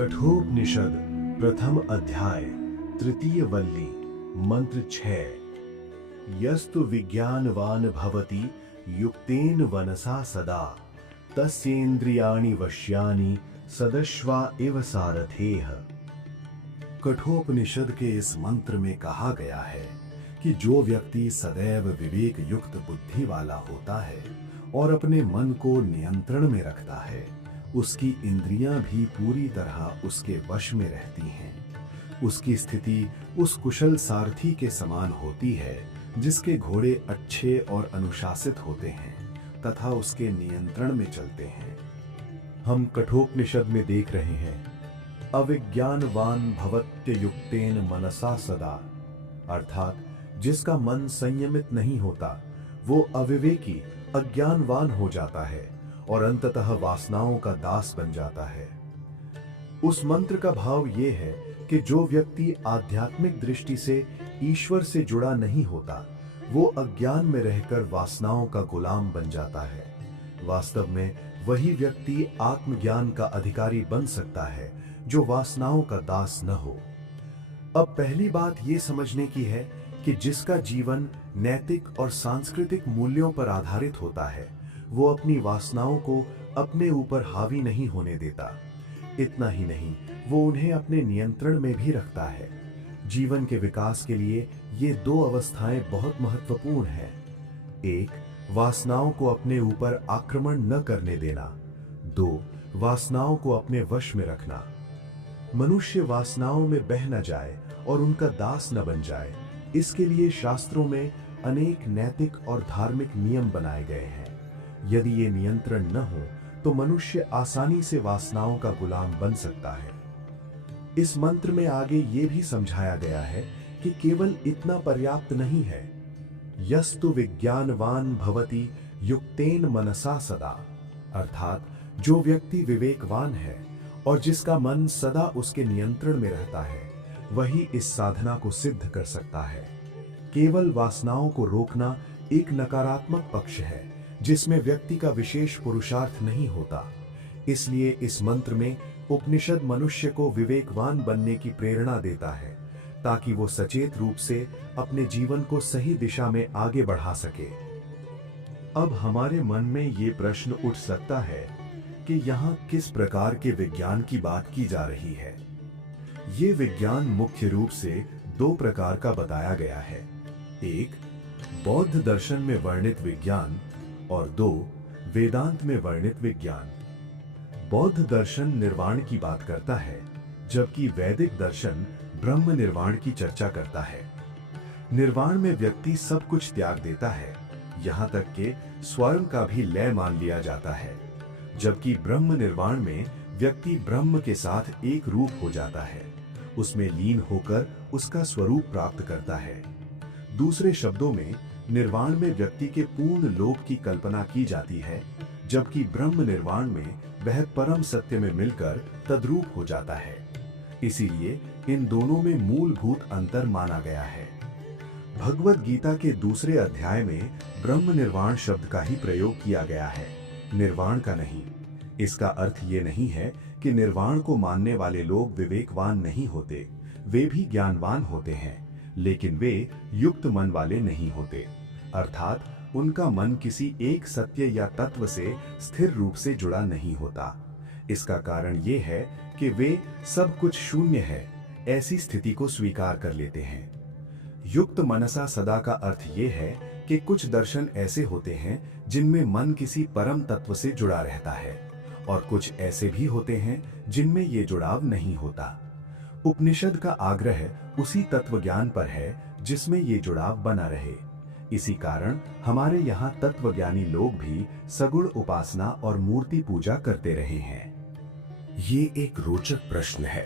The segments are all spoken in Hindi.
कठोपनिषद प्रथम अध्याय तृतीय वल्ली मंत्र 6। यस्तु विज्ञानवान भवति युक्तेन मनसा सदा तस्येन्द्रियाणि वश्यानि सदश्वा इव सारथेह। कठोपनिषद के इस मंत्र में कहा गया है कि जो व्यक्ति सदैव विवेक युक्त बुद्धि वाला होता है और अपने मन को नियंत्रण में रखता है, उसकी इंद्रियां भी पूरी तरह उसके वश में रहती हैं। उसकी स्थिति उस कुशल सारथी के समान होती है जिसके घोड़े अच्छे और अनुशासित होते हैं तथा उसके नियंत्रण में चलते हैं। हम कठोपनिषद में देख रहे हैं अविज्ञानवान भवत्य युक्तेन मनसा सदा, अर्थात जिसका मन संयमित नहीं होता वो अविवेकी अज्ञानवान हो जाता है और अंततः वासनाओं का दास बन जाता है। उस मंत्र का भाव ये है कि जो व्यक्ति आध्यात्मिक दृष्टि से ईश्वर से जुड़ा नहीं होता वो अज्ञान में रहकर वासनाओं का गुलाम बन जाता है। वास्तव में वही व्यक्ति आत्मज्ञान का अधिकारी बन सकता है जो वासनाओं का दास न हो। अब पहली बात ये समझने की है कि जिसका जीवन नैतिक और सांस्कृतिक मूल्यों पर आधारित होता है वो अपनी वासनाओं को अपने ऊपर हावी नहीं होने देता। इतना ही नहीं, वो उन्हें अपने नियंत्रण में भी रखता है। जीवन के विकास के लिए ये दो अवस्थाएं बहुत महत्वपूर्ण हैं। एक, वासनाओं को अपने ऊपर आक्रमण न करने देना। दो, वासनाओं को अपने वश में रखना। मनुष्य वासनाओं में बह न जाए और उनका दास न बन जाए, इसके लिए शास्त्रों में अनेक नैतिक और धार्मिक नियम बनाए गए हैं। यदि ये नियंत्रण न हो तो मनुष्य आसानी से वासनाओं का गुलाम बन सकता है। इस मंत्र में आगे ये भी समझाया गया है कि केवल इतना पर्याप्त नहीं है। यस्तु विज्ञानवान भवति युक्तेन मनसा सदा, अर्थात जो व्यक्ति विवेकवान है और जिसका मन सदा उसके नियंत्रण में रहता है वही इस साधना को सिद्ध कर सकता है। केवल वासनाओं को रोकना एक नकारात्मक पक्ष है जिसमें व्यक्ति का विशेष पुरुषार्थ नहीं होता। इसलिए इस मंत्र में उपनिषद मनुष्य को विवेकवान बनने की प्रेरणा देता है ताकि वो सचेत रूप से अपने जीवन को सही दिशा में आगे बढ़ा सके। अब हमारे मन में ये प्रश्न उठ सकता है कि यहाँ किस प्रकार के विज्ञान की बात की जा रही है। ये विज्ञान मुख्य रूप से दो प्रकार का बताया गया है। एक, बौद्ध दर्शन में वर्णित विज्ञान और दो, वेदांत में वर्णित विज्ञान। बौद्ध दर्शन निर्वाण की बात करता है जबकि वैदिक दर्शन ब्रह्म निर्वाण की चर्चा करता है। निर्वाण में व्यक्ति सब कुछ त्याग देता है, यहाँ तक कि स्वयं का भी लय मान लिया जाता है, जबकि ब्रह्म निर्वाण में व्यक्ति ब्रह्म के साथ एक रूप हो जाता है, उसमें लीन होकर उसका स्वरूप प्राप्त करता है। दूसरे शब्दों में निर्वाण में व्यक्ति के पूर्ण लोक की कल्पना की जाती है, जबकि ब्रह्म निर्वाण में वह परम सत्य में मिलकर तद्रूप हो जाता है। इसीलिए इन दोनों में मूलभूत अंतर माना गया है। भगवद गीता के दूसरे अध्याय में ब्रह्म निर्वाण शब्द का ही प्रयोग किया गया है, निर्वाण का नहीं। इसका अर्थ ये नहीं है कि निर्वाण को मानने वाले लोग विवेकवान नहीं होते, वे भी ज्ञानवान होते हैं, लेकिन वे युक्त मन वाले नहीं होते, अर्थात उनका मन किसी एक सत्य या तत्व से स्थिर रूप से जुड़ा नहीं होता। इसका कारण ये है कि वे सब कुछ शून्य है ऐसी स्थिति को स्वीकार कर लेते हैं। युक्त मनसा सदा का अर्थ ये है कि कुछ दर्शन ऐसे होते हैं जिनमें मन किसी परम तत्व से जुड़ा रहता है और कुछ ऐसे भी होते हैं जिनमें ये जुड़ाव नहीं होता। उपनिषद का आग्रह उसी तत्व ज्ञान पर है जिसमें ये जुड़ाव बना रहे। इसी कारण हमारे यहाँ तत्वज्ञानी लोग भी सगुण उपासना और मूर्ति पूजा करते रहे हैं। ये एक रोचक प्रश्न है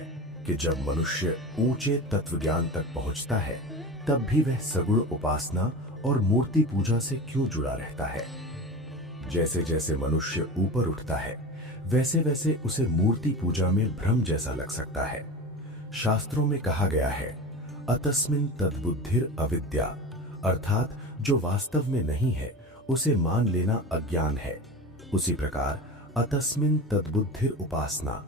कि जब मनुष्य ऊंचे तत्वज्ञान तक पहुंचता है तब भी वह सगुण उपासना और मूर्ति पूजा से क्यों जुड़ा रहता है। जैसे जैसे मनुष्य ऊपर उठता है वैसे वैसे उसे मूर्ति पूजा में भ्रम जैसा लग सकता है। शास्त्रों में कहा गया है अतस्मिन् तद्बुद्धिर अविद्या, अर्थात जो वास्तव में नहीं है उसे मान लेना अज्ञान है। उसी प्रकार अतस्मिन् तद्बुद्धिर उपासना,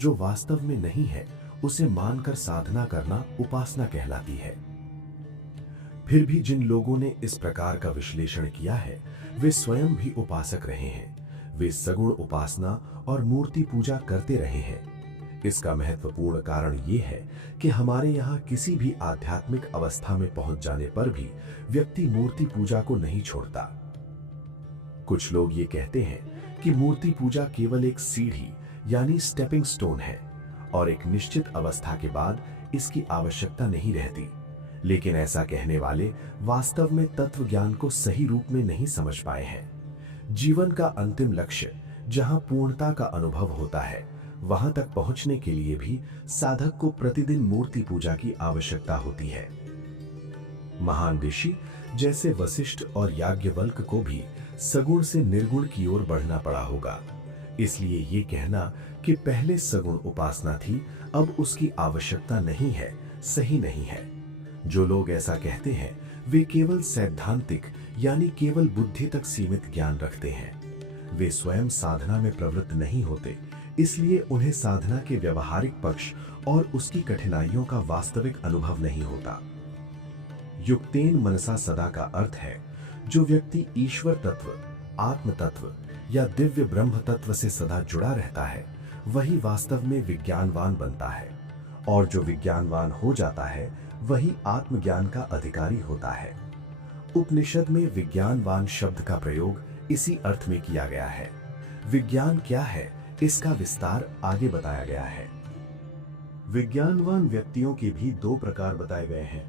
जो वास्तव में नहीं है उसे मानकर साधना करना उपासना कहलाती है। फिर भी जिन लोगों ने इस प्रकार का विश्लेषण किया है वे स्वयं भी उपासक रहे हैं। वे सगुण उपासना और मूर्ति पूजा करते रहे हैं। इसका महत्वपूर्ण कारण ये है कि हमारे यहाँ किसी भी आध्यात्मिक अवस्था में पहुंच जाने पर भी व्यक्ति मूर्ति पूजा को नहीं छोड़ता। कुछ लोग ये कहते हैं कि मूर्ति पूजा केवल एक सीढ़ी यानी स्टेपिंग स्टोन है और एक निश्चित अवस्था के बाद इसकी आवश्यकता नहीं रहती। लेकिन ऐसा कहने वाले वास्तव में तत्व ज्ञान को सही रूप में नहीं समझ पाए हैं। जीवन का अंतिम लक्ष्य जहां पूर्णता का अनुभव होता है वहां तक पहुंचने के लिए भी साधक को प्रतिदिन मूर्ति पूजा की आवश्यकता होती है। महान ऋषि जैसे वशिष्ठ और याज्ञवल्क्य को भी सगुण से निर्गुण की ओर बढ़ना पड़ा होगा। इसलिए ये कहना कि पहले सगुण उपासना थी अब उसकी आवश्यकता नहीं है सही नहीं है। जो लोग ऐसा कहते हैं वे केवल सैद्धांतिक यानी केवल बुद्धि तक सीमित ज्ञान रखते हैं। वे स्वयं साधना में प्रवृत्त नहीं होते, इसलिए उन्हें साधना के व्यवहारिक पक्ष और उसकी कठिनाइयों का वास्तविक अनुभव नहीं होता। युक्तेन मनसा सदा का अर्थ है जो व्यक्ति ईश्वर तत्व, आत्म तत्व या दिव्य ब्रह्म तत्व से सदा जुड़ा रहता है वही वास्तव में विज्ञानवान बनता है, और जो विज्ञानवान हो जाता है वही आत्मज्ञान का अधिकारी होता है। उपनिषद में विज्ञानवान शब्द का प्रयोग इसी अर्थ में किया गया है। विज्ञान क्या है इसका विस्तार आगे बताया गया है। विज्ञानवान व्यक्तियों के भी दो प्रकार बताए गए हैं।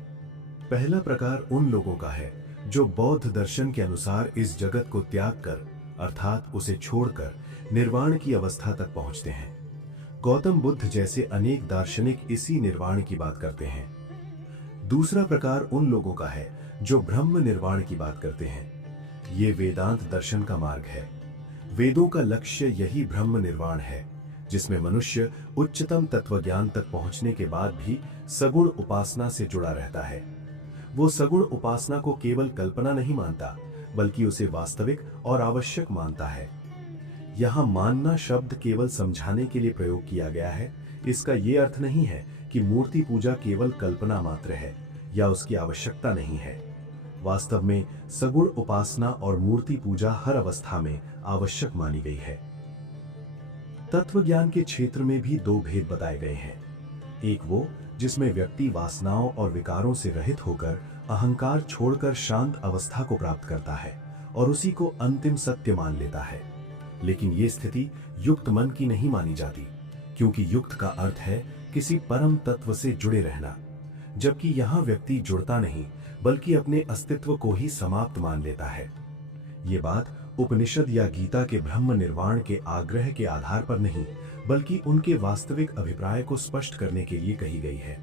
पहला प्रकार उन लोगों का है जो बौद्ध दर्शन के अनुसार इस जगत को त्याग कर अर्थात उसे छोड़कर निर्वाण की अवस्था तक पहुंचते हैं। गौतम बुद्ध जैसे अनेक दार्शनिक इसी निर्वाण की बात करते हैं। दूसरा प्रकार उन लोगों का है जो ब्रह्म निर्वाण की बात करते हैं। ये वेदांत दर्शन का मार्ग है। वेदों का लक्ष्य यही ब्रह्म निर्वाण है, जिसमें मनुष्य उच्चतम तत्वज्ञान तक पहुंचने के बाद भी सगुण उपासना से जुड़ा रहता है। वो सगुण उपासना को केवल कल्पना नहीं मानता, बल्कि उसे वास्तविक और आवश्यक मानता है। यहाँ मानना शब्द केवल समझाने के लिए प्रयोग किया गया है। इसका ये अर्थ नहीं है कि मूर्ति पूजा केवल कल्पना मात्र है या उसकी आवश्यकता नहीं है। वास्तव में सगुण उपासना और मूर्ति पूजा हर अवस्था में आवश्यक मानी गई है। तत्व ज्ञान के क्षेत्र में भी दो भेद बताए गए हैं। एक वो जिसमें व्यक्ति वासनाओं और विकारों से रहित होकर अहंकार छोड़कर शांत अवस्था को प्राप्त करता है और उसी को अंतिम सत्य मान लेता है। लेकिन ये स्थिति युक्त मन की नहीं मानी जाती, क्योंकि युक्त का अर्थ है किसी परम तत्व से जुड़े रहना, जबकि यहाँ व्यक्ति जुड़ता नहीं बल्कि अपने अस्तित्व को ही समाप्त मान लेता है। ये बात उपनिषद या गीता के ब्रह्म निर्वाण के आग्रह के आधार पर नहीं बल्कि उनके वास्तविक अभिप्राय को स्पष्ट करने के लिए कही गई है।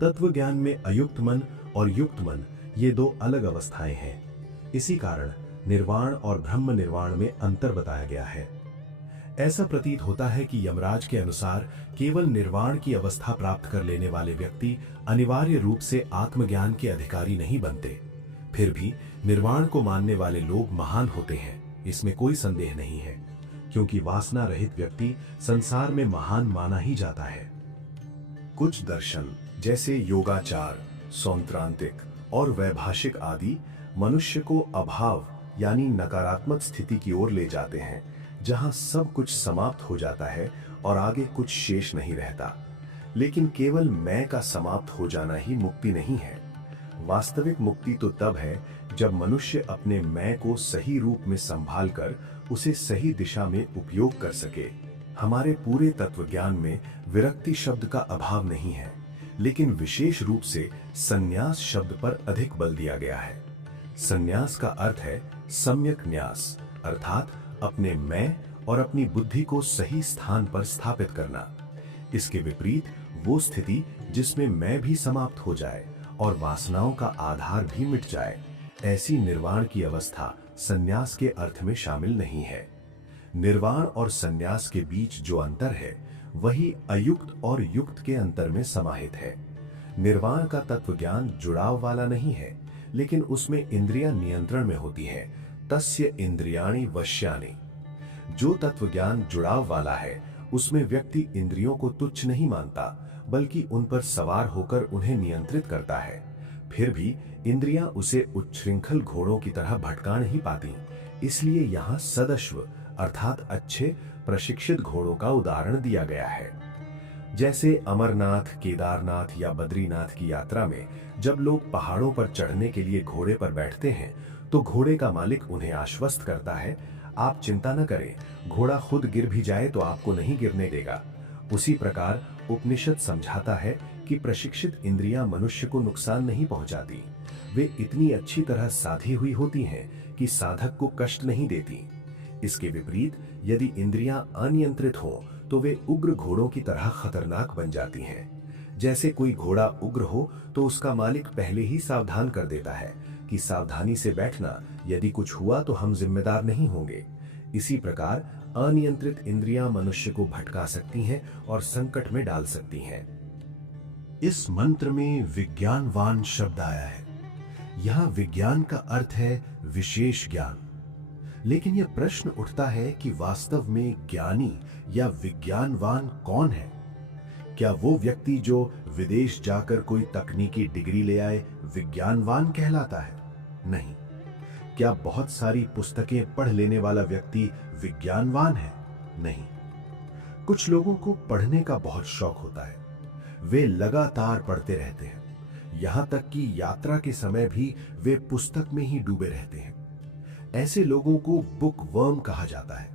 तत्व ज्ञान में अयुक्त मन और युक्त मन ये दो अलग अवस्थाएं हैं। इसी कारण निर्वाण और ब्रह्म निर्वाण में अंतर बताया गया है। ऐसा प्रतीत होता है कि यमराज के अनुसार केवल निर्वाण की अवस्था प्राप्त कर लेने वाले व्यक्ति अनिवार्य रूप से आत्मज्ञान के अधिकारी नहीं बनते। फिर भी निर्वाण को मानने वाले लोग महान होते हैं, इसमें कोई संदेह नहीं है, क्योंकि वासना रहित व्यक्ति संसार में महान माना ही जाता है। कुछ दर्शन जैसे योगाचार, सौंत्रांतिक और वैभाषिक आदि मनुष्य को अभाव यानी नकारात्मक स्थिति की ओर ले जाते हैं, जहां सब कुछ समाप्त हो जाता है और आगे कुछ शेष नहीं रहता। लेकिन केवल मैं का समाप्त हो जाना ही मुक्ति नहीं है। वास्तविक मुक्ति तो तब है जब मनुष्य अपने मैं को सही रूप में संभाल कर उसे सही दिशा में उपयोग कर सके। हमारे पूरे तत्व ज्ञान में विरक्ति शब्द का अभाव नहीं है, लेकिन विशेष रूप से संन्यास शब्द पर अधिक बल दिया गया है। संन्यास का अर्थ है सम्यक न्यास, अर्थात अपने मैं और अपनी बुद्धि को सही स्थान पर स्थापित करना। इसके विपरीत वो स्थिति जिसमें मैं भी समाप्त हो जाए और वासनाओं का आधार भी मिट जाए, ऐसी निर्वाण की अवस्था संन्यास के अर्थ में शामिल नहीं है। निर्वाण और संन्यास के बीच जो अंतर है वही अयुक्त और युक्त के अंतर में समाहित है। निर्वाण का तत्व ज्ञान जुड़ाव वाला नहीं है, लेकिन उसमें इंद्रियां नियंत्रण में होती हैं। तस्य इंद्रियाणि वश्यानि। जो तत्व ज्ञान जुड़ाव वाला है उसमें व्यक्ति इंद्रियों को तुच्छ नहीं मानता, बल्कि उन पर सवार होकर उन्हें नियंत्रित करता है। फिर भी इंद्रियां उसे उच्छृंखल घोड़ों की तरह भटका नहीं पाती। इसलिए यहाँ सदश्व अर्थात अच्छे प्रशिक्षित घोड़ों का उदाहरण दिया गया है। जैसे अमरनाथ, केदारनाथ या बद्रीनाथ की यात्रा में जब लोग पहाड़ों पर चढ़ने के लिए घोड़े पर बैठते हैं, तो घोड़े का मालिक उन्हें आश्वस्त करता है, आप चिंता न करें, घोड़ा खुद गिर भी जाए तो आपको नहीं गिरने देगा। उसी प्रकार उपनिषद समझाता है कि प्रशिक्षित इंद्रियां मनुष्य को नुकसान नहीं पहुंचाती। वे इतनी अच्छी तरह साधी हुई होती हैं कि साधक को कष्ट नहीं देती। इसके विपरीत यदि इंद्रियां अनियंत्रित हों तो वे उग्र घोड़ों की तरह खतरनाक बन जाती हैं। जैसे कोई घोड़ा उग्र हो तो उसका मालिक पहले ही सावधान कर देता है कि सावधानी से बैठना, यदि कुछ हुआ तो हम जिम्मेदार नहीं होंगे। इसी प्रकार अनियंत्रित इंद्रियां मनुष्य को भटका सकती हैं और संकट में डाल सकती हैं। इस मंत्र में विज्ञानवान शब्द आया है। यहां विज्ञान का अर्थ है विशेष ज्ञान। लेकिन यह प्रश्न उठता है कि वास्तव में ज्ञानी या विज्ञानवान कौन है? क्या वो व्यक्ति जो विदेश जाकर कोई तकनीकी डिग्री ले आए विज्ञानवान कहलाता है? नहीं। क्या बहुत सारी पुस्तकें पढ़ लेने वाला व्यक्ति विज्ञानवान है? नहीं। कुछ लोगों को पढ़ने का बहुत शौक होता है। वे लगातार पढ़ते रहते हैं, यहां तक कि यात्रा के समय भी वे पुस्तक में ही डूबे रहते हैं। ऐसे लोगों को बुक वर्म कहा जाता है।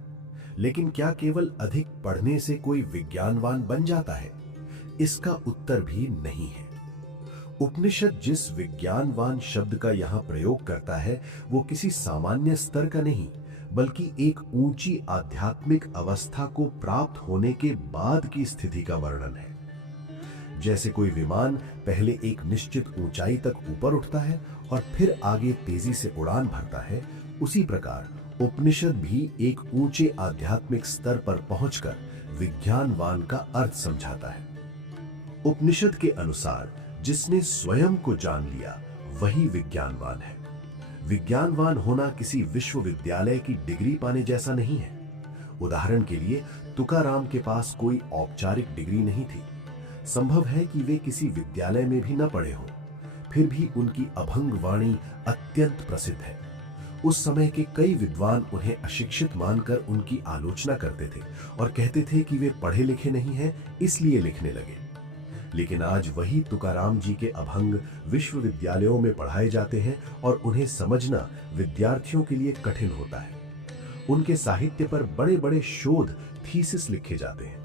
लेकिन क्या केवल अधिक पढ़ने से कोई विज्ञानवान बन जाता है? इसका उत्तर भी नहीं है। उपनिषद जिस विज्ञानवान शब्द का यहां प्रयोग करता है वो किसी सामान्य स्तर का नहीं, बल्कि एक ऊंची आध्यात्मिक अवस्था को प्राप्त होने के बाद की स्थिति का वर्णन है। जैसे कोई विमान पहले एक निश्चित ऊंचाई तक ऊपर उठता है और फिर आगे तेजी से उड़ान भरता है, उसी प्रकार उपनिषद भी एक ऊंचे आध्यात्मिक स्तर पर पहुंचकर विज्ञानवान का अर्थ समझाता है। उपनिषद के अनुसार जिसने स्वयं को जान लिया वही विज्ञानवान है। विज्ञानवान होना किसी विश्वविद्यालय की डिग्री पाने जैसा नहीं है। उदाहरण के लिए तुकाराम के पास कोई औपचारिक डिग्री नहीं थी। संभव है कि वे किसी विद्यालय में भी न पढ़े हों, फिर भी उनकी अभंग वाणी अत्यंत प्रसिद्ध है। उस समय के कई विद्वान उन्हें अशिक्षित मानकर उनकी आलोचना करते थे और कहते थे कि वे पढ़े लिखे नहीं हैं, इसलिए लिखने लगे। लेकिन आज वही तुकाराम जी के अभंग विश्वविद्यालयों में पढ़ाए जाते हैं और उन्हें समझना विद्यार्थियों के लिए कठिन होता है। उनके साहित्य पर बड़े बड़े शोध थीसिस लिखे जाते हैं।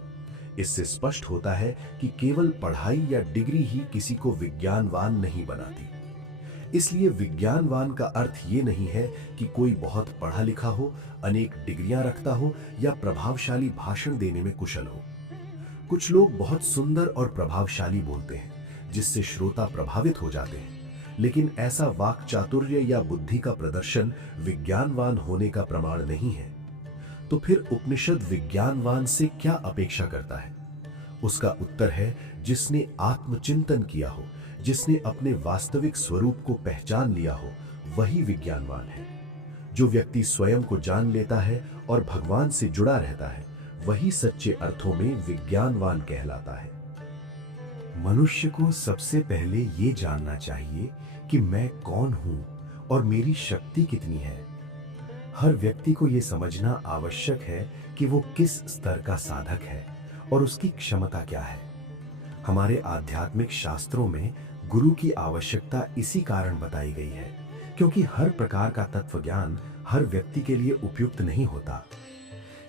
इससे स्पष्ट होता है कि केवल पढ़ाई या डिग्री ही किसी को विज्ञानवान नहीं बनाती। इसलिए विज्ञानवान का अर्थ ये नहीं है कि कोई बहुत पढ़ा लिखा हो, अनेक डिग्रियां रखता हो या प्रभावशाली भाषण देने में कुशल हो। कुछ लोग बहुत सुंदर और प्रभावशाली बोलते हैं, जिससे श्रोता प्रभावित हो जाते हैं, लेकिन ऐसा वाक चातुर्य या बुद्धि का प्रदर्शन विज्ञानवान होने का प्रमाण नहीं है। तो फिर उपनिषद विज्ञानवान से क्या अपेक्षा करता है? उसका उत्तर है जिसने आत्मचिंतन किया हो, जिसने अपने वास्तविक स्वरूप को पहचान लिया हो, वही विज्ञानवान है। जो व्यक्ति स्वयं को जान लेता है और भगवान से जुड़ा रहता है, वही सच्चे अर्थों में विज्ञानवान कहलाता है। मनुष्य को सबसे पहले ये जानना चाहिए कि मैं कौन हूं और मेरी शक्ति कितनी है। हर व्यक्ति को ये समझना आवश्यक है कि वो किस स्तर का साधक है और उसकी क्षमता क्या है। हमारे आध्यात्मिक शास्त्रों में गुरु की आवश्यकता इसी कारण बताई गई है, क्योंकि हर प्रकार का तत्व ज्ञान हर व्यक्ति के लिए उपयुक्त नहीं होता।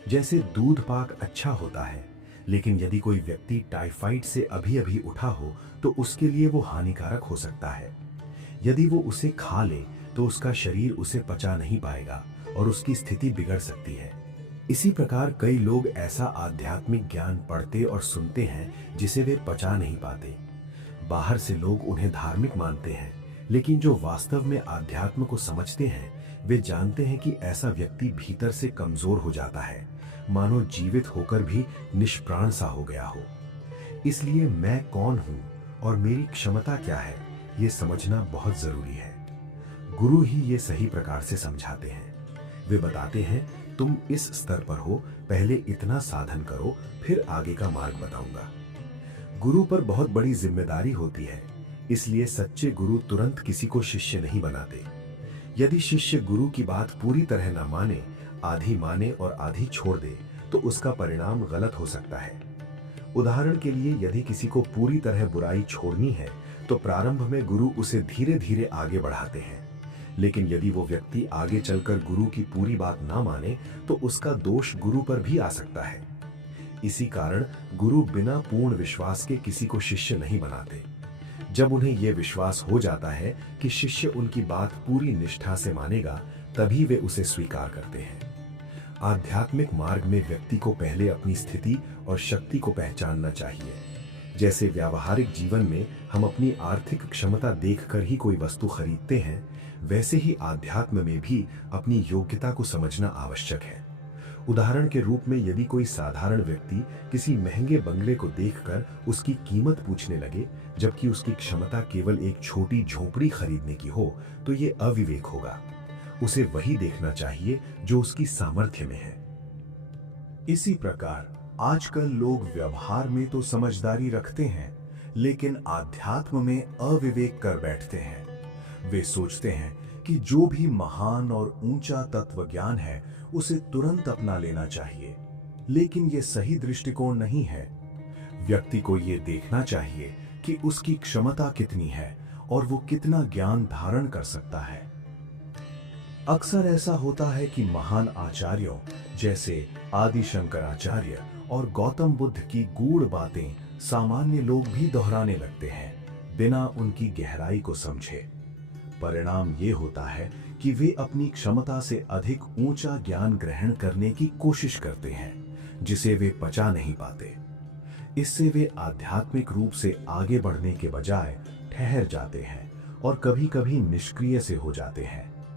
जैसे दूध पाक अच्छा होता है, लेकिन यदि कोई व्यक्ति टाइफाइड से अभी अभी उठा हो तो उसके लिए वो हानिकारक हो सकता है। यदि वो उसे खा ले तो उसका शरीर उसे पचा नहीं पाएगा और उसकी स्थिति बिगड़ सकती है। इसी प्रकार कई लोग ऐसा आध्यात्मिक ज्ञान पढ़ते और सुनते हैं जिसे वे पचा नहीं पाते। बाहर से लोग उन्हें धार्मिक मानते हैं, लेकिन जो वास्तव में आध्यात्म को समझते हैं वे जानते हैं कि ऐसा व्यक्ति भीतर से कमजोर हो जाता है, मानो जीवित होकर भी निष्प्राण सा हो गया हो। इसलिए मैं कौन हूं और मेरी क्षमता क्या है, ये समझना बहुत जरूरी है। गुरु ही ये सही प्रकार से समझाते हैं। वे बताते हैं तुम इस स्तर पर हो, पहले इतना साधन करो, फिर आगे का मार्ग बताऊंगा। गुरु पर बहुत बड़ी जिम्मेदारी होती है, इसलिए सच्चे गुरु तुरंत किसी को शिष्य नहीं बनाते। यदि शिष्य गुरु की बात पूरी तरह ना माने, आधी माने और आधी छोड़ दे, तो उसका परिणाम गलत हो सकता है। उदाहरण के लिए, यदि किसी को पूरी तरह बुराई छोड़नी है, तो प्रारंभ में गुरु उसे धीरे धीरे आगे बढ़ाते हैं। लेकिन यदि वो व्यक्ति आगे चलकर गुरु की पूरी बात ना माने, तो उसका दोष गुरु पर भी आ सकता है। इसी कारण गुरु बिना पूर्ण विश्वास के किसी को शिष्य नहीं बनाते। जब उन्हें यह विश्वास हो जाता है कि शिष्य उनकी बात पूरी निष्ठा से मानेगा, तभी वे उसे स्वीकार करते हैं। आध्यात्मिक मार्ग में व्यक्ति को पहले अपनी स्थिति और शक्ति को पहचानना चाहिए। जैसे व्यावहारिक जीवन में हम अपनी आर्थिक क्षमता देखकर ही कोई वस्तु खरीदते हैं, वैसे ही आध्यात्म में भी अपनी योग्यता को समझना आवश्यक है। उदाहरण के रूप में, यदि कोई साधारण व्यक्ति किसी महंगे बंगले को देखकर उसकी कीमत पूछने लगे, जबकि उसकी क्षमता केवल एक छोटी झोपड़ी खरीदने की हो, तो ये अविवेक होगा। उसे वही देखना चाहिए जो उसकी सामर्थ्य में है। इसी प्रकार आजकल लोग व्यवहार में तो समझदारी रखते हैं, लेकिन आध्यात्म में अविवेक कर बैठते हैं। वे सोचते हैं कि जो भी महान और ऊंचा तत्व ज्ञान है, उसे तुरंत अपना लेना चाहिए, लेकिन यह सही दृष्टिकोण नहीं है। व्यक्ति को यह देखना चाहिए कि उसकी क्षमता कितनी है और वो कितना ज्ञान धारण कर सकता है। अक्सर ऐसा होता है कि महान आचार्यों जैसे आदि शंकराचार्य और गौतम बुद्ध की गूढ़ बातें सामान्य लोग भी दोहराने लगते हैं, बिना उनकी गहराई को समझे। परिणाम ये होता है कि वे अपनी क्षमता से अधिक ऊंचा ज्ञान ग्रहण करने की कोशिश करते हैं, जिसे वे पचा नहीं पाते। इससे वे आध्यात्मिक रूप से आगे बढ़ने के बजाय ठहर जाते हैं और कभी-कभी निष्क्रिय से हो जाते हैं।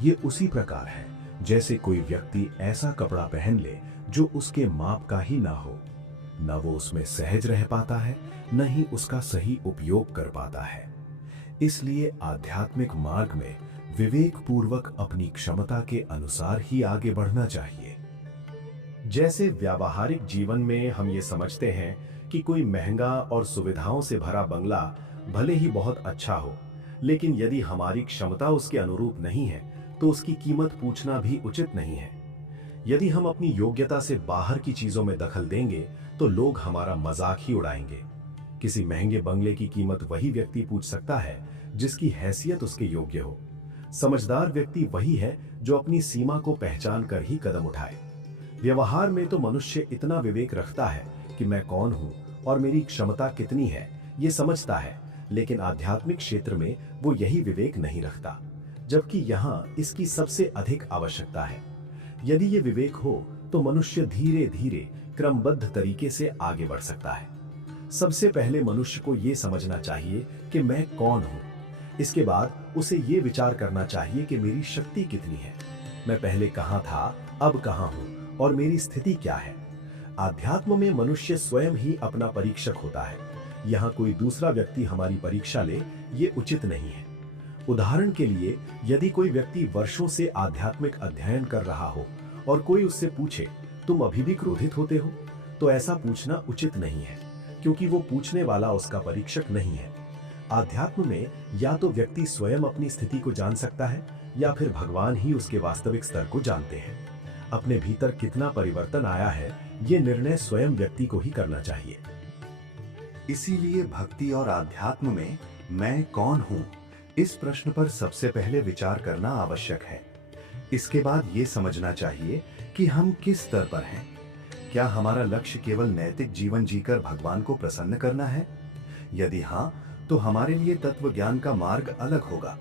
ये उसी प्रकार है जैसे कोई व्यक्ति ऐसा कपड़ा पहन ले जो उसके माप का ही ना हो। न वो उसमें सहज रह पाता है, न ही उसका सही उपयोग कर पाता है। इसलिए आध्यात्मिक मार्ग में विवेक पूर्वक अपनी क्षमता के अनुसार ही आगे बढ़ना चाहिए। जैसे व्यावहारिक जीवन में हम ये समझते हैं कि कोई महंगा और सुविधाओं से भरा बंगला भले ही बहुत अच्छा हो, लेकिन यदि हमारी क्षमता उसके अनुरूप नहीं है, तो उसकी कीमत पूछना भी उचित नहीं है। यदि हम अपनी योग्यता से बाहर की चीजों में दखल देंगे, तो लोग हमारा मजाक ही उड़ाएंगे। किसी महंगे बंगले की कीमत वही व्यक्ति पूछ सकता है जिसकी हैसियत उसके योग्य हो। समझदार व्यक्ति वही है जो अपनी सीमा को पहचान कर ही कदम उठाए। व्यवहार में तो मनुष्य इतना विवेक रखता है कि मैं कौन हूं और मेरी क्षमता कितनी है, ये समझता है, लेकिन आध्यात्मिक क्षेत्र में वो यही विवेक नहीं रखता, जबकि यहाँ इसकी सबसे अधिक आवश्यकता है। यदि ये विवेक हो तो मनुष्य धीरे धीरे क्रमबद्ध तरीके से आगे बढ़ सकता है। सबसे पहले मनुष्य को ये समझना चाहिए कि मैं कौन हूं। इसके बाद उसे ये विचार करना चाहिए कि मेरी शक्ति कितनी है, मैं पहले कहां था, अब कहां हूं और मेरी स्थिति क्या है। आध्यात्म में मनुष्य स्वयं ही अपना परीक्षक होता है। यहाँ कोई दूसरा व्यक्ति हमारी परीक्षा ले, ये उचित नहीं है। उदाहरण के लिए, यदि कोई व्यक्ति वर्षों से आध्यात्मिक अध्ययन कर रहा हो और कोई उससे पूछे, तुम अभी भी क्रोधित होते हो, तो ऐसा पूछना उचित नहीं है, क्योंकि वो पूछने वाला उसका परीक्षक नहीं है। आध्यात्म में या तो व्यक्ति स्वयं अपनी स्थिति को जान सकता है, या फिर भगवान ही उसके वास्तविक स्तर को जानते हैं। अपने भीतर कितना परिवर्तन आया है, ये निर्णय स्वयं व्यक्ति को ही करना चाहिए। इसीलिए भक्ति और आध्यात्म में मैं कौन हूं, इस प्रश्न पर सबसे पहले विचार करना आवश्यक है। इसके बाद ये समझना चाहिए कि हम किस स्तर पर हैं। क्या हमारा लक्ष्य केवल नैतिक जीवन जीकर भगवान को प्रसन्न करना है? यदि हाँ, तो हमारे लिए तत्व ज्ञान का मार्ग अलग होगा।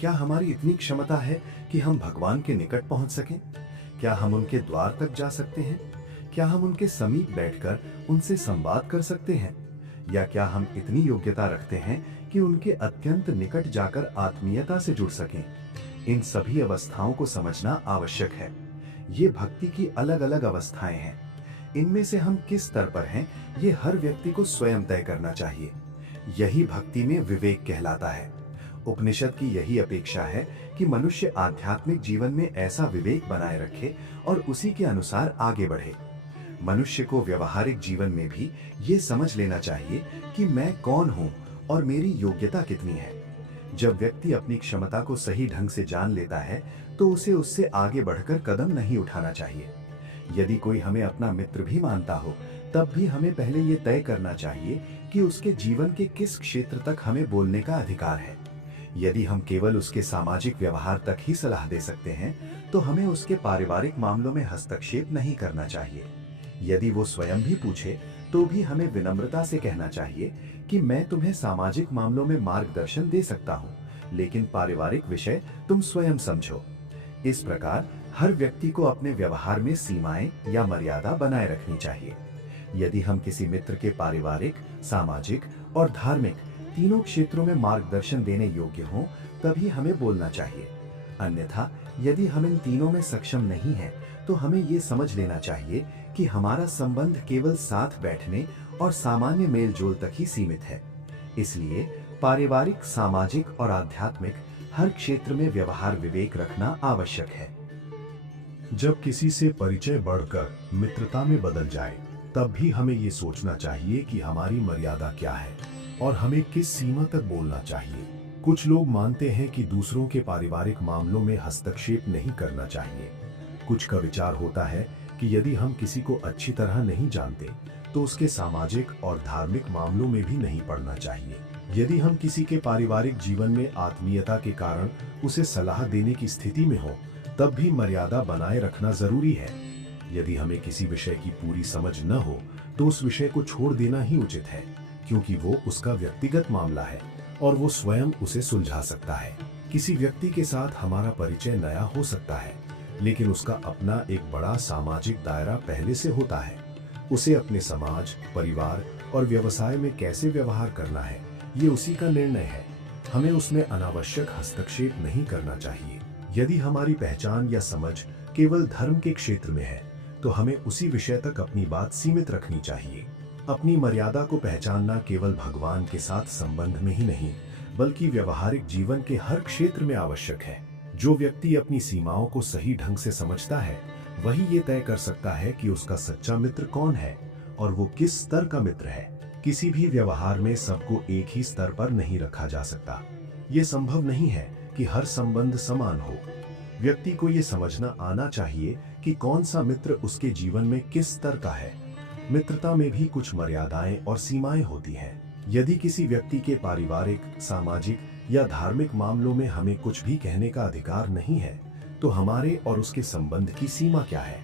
क्या हमारी इतनी क्षमता है कि हम भगवान के निकट पहुंच सकें? क्या हम उनके द्वार तक जा सकते हैं? क्या हम उनके समीप बैठकर उनसे संवाद कर सकते हैं? या क्या हम इतनी योग्यता रखते हैं कि उनके अत्यंत निकट जाकर आत्मीयता से जुड़ सकें? इन सभी अवस्थाओं को समझना आवश्यक है। ये भक्ति की अलग अलग अवस्थाएं हैं। इनमें से हम किस स्तर पर हैं, ये हर व्यक्ति को स्वयं तय करना चाहिए। यही भक्ति में विवेक कहलाता है। उपनिषद की यही अपेक्षा है कि मनुष्य आध्यात्मिक जीवन में ऐसा विवेक बनाए रखे और उसी के अनुसार आगे बढ़े। मनुष्य को व्यवहारिक जीवन में भी ये समझ लेना चाहिए कि मैं कौन हूँ और मेरी योग्यता कितनी है। जब व्यक्ति अपनी क्षमता को सही ढंग से जान लेता है तो उसे उससे आगे बढ़कर कदम नहीं उठाना चाहिए। यदि कोई हमें अपना मित्र भी मानता हो, तब भी हमें पहले ये तय करना चाहिए कि उसके जीवन के किस क्षेत्र तक हमें बोलने का अधिकार है। यदि हम केवल उसके सामाजिक व्यवहार तक ही सलाह दे सकते हैं, तो हमें उसके पारिवारिक मामलों में हस्तक्षेप नहीं करना चाहिए। यदि वो स्वयं भी पूछे, तो भी हमें विनम्रता से कहना चाहिए कि मैं तुम्हें सामाजिक मामलों में मार्गदर्शन दे सकता हूँ, लेकिन पारिवारिक विषय तुम स्वयं समझो। इस प्रकार हर व्यक्ति को अपने व्यवहार में सीमाएं या मर्यादा बनाए रखनी चाहिए। यदि हम किसी मित्र के पारिवारिक, सामाजिक और धार्मिक तीनों क्षेत्रों में मार्गदर्शन देने योग्य हों, तभी हमें बोलना चाहिए। अन्यथा यदि हम इन तीनों में सक्षम नहीं हैं, तो हमें ये समझ लेना चाहिए कि हमारा संबंध केवल साथ बैठने और सामान्य मेल जोल तक ही सीमित है। इसलिए पारिवारिक, सामाजिक और आध्यात्मिक हर क्षेत्र में व्यवहार विवेक रखना आवश्यक है। जब किसी से परिचय बढ़कर मित्रता में बदल जाए, तब भी हमें ये सोचना चाहिए कि हमारी मर्यादा क्या है और हमें किस सीमा तक बोलना चाहिए। कुछ लोग मानते हैं कि दूसरों के पारिवारिक मामलों में हस्तक्षेप नहीं करना चाहिए। कुछ का विचार होता है कि यदि हम किसी को अच्छी तरह नहीं जानते, तो उसके सामाजिक और धार्मिक मामलों में भी नहीं पड़ना चाहिए। यदि हम किसी के पारिवारिक जीवन में आत्मीयता के कारण उसे सलाह देने की स्थिति में हो, तब भी मर्यादा बनाए रखना जरूरी है। यदि हमें किसी विषय की पूरी समझ न हो, तो उस विषय को छोड़ देना ही उचित है, क्योंकि वो उसका व्यक्तिगत मामला है और वो स्वयं उसे सुलझा सकता है। किसी व्यक्ति के साथ हमारा परिचय नया हो सकता है, लेकिन उसका अपना एक बड़ा सामाजिक दायरा पहले से होता है। उसे अपने समाज, परिवार और व्यवसाय में कैसे व्यवहार करना है, ये उसी का निर्णय है। हमें उसमें अनावश्यक हस्तक्षेप नहीं करना चाहिए। यदि हमारी पहचान या समझ केवल धर्म के क्षेत्र में है, तो हमें उसी विषय तक अपनी बात सीमित रखनी चाहिए। अपनी मर्यादा को पहचानना केवल भगवान के साथ संबंध में ही नहीं, बल्कि व्यवहारिक जीवन के हर क्षेत्र में आवश्यक है। जो व्यक्ति अपनी सीमाओं को सही ढंग से समझता है, वही ये तय कर सकता है कि उसका सच्चा मित्र कौन है और वो किस स्तर का मित्र है। किसी भी व्यवहार में सबको एक ही स्तर पर नहीं रखा जा सकता। ये संभव नहीं है कि हर संबंध समान हो। व्यक्ति को ये समझना आना चाहिए कि कौन सा मित्र उसके जीवन में किस स्तर का है। मित्रता में भी कुछ मर्यादाएं और सीमाएं होती हैं। यदि किसी व्यक्ति के पारिवारिक, सामाजिक या धार्मिक मामलों में हमें कुछ भी कहने का अधिकार नहीं है, तो हमारे और उसके संबंध की सीमा क्या है?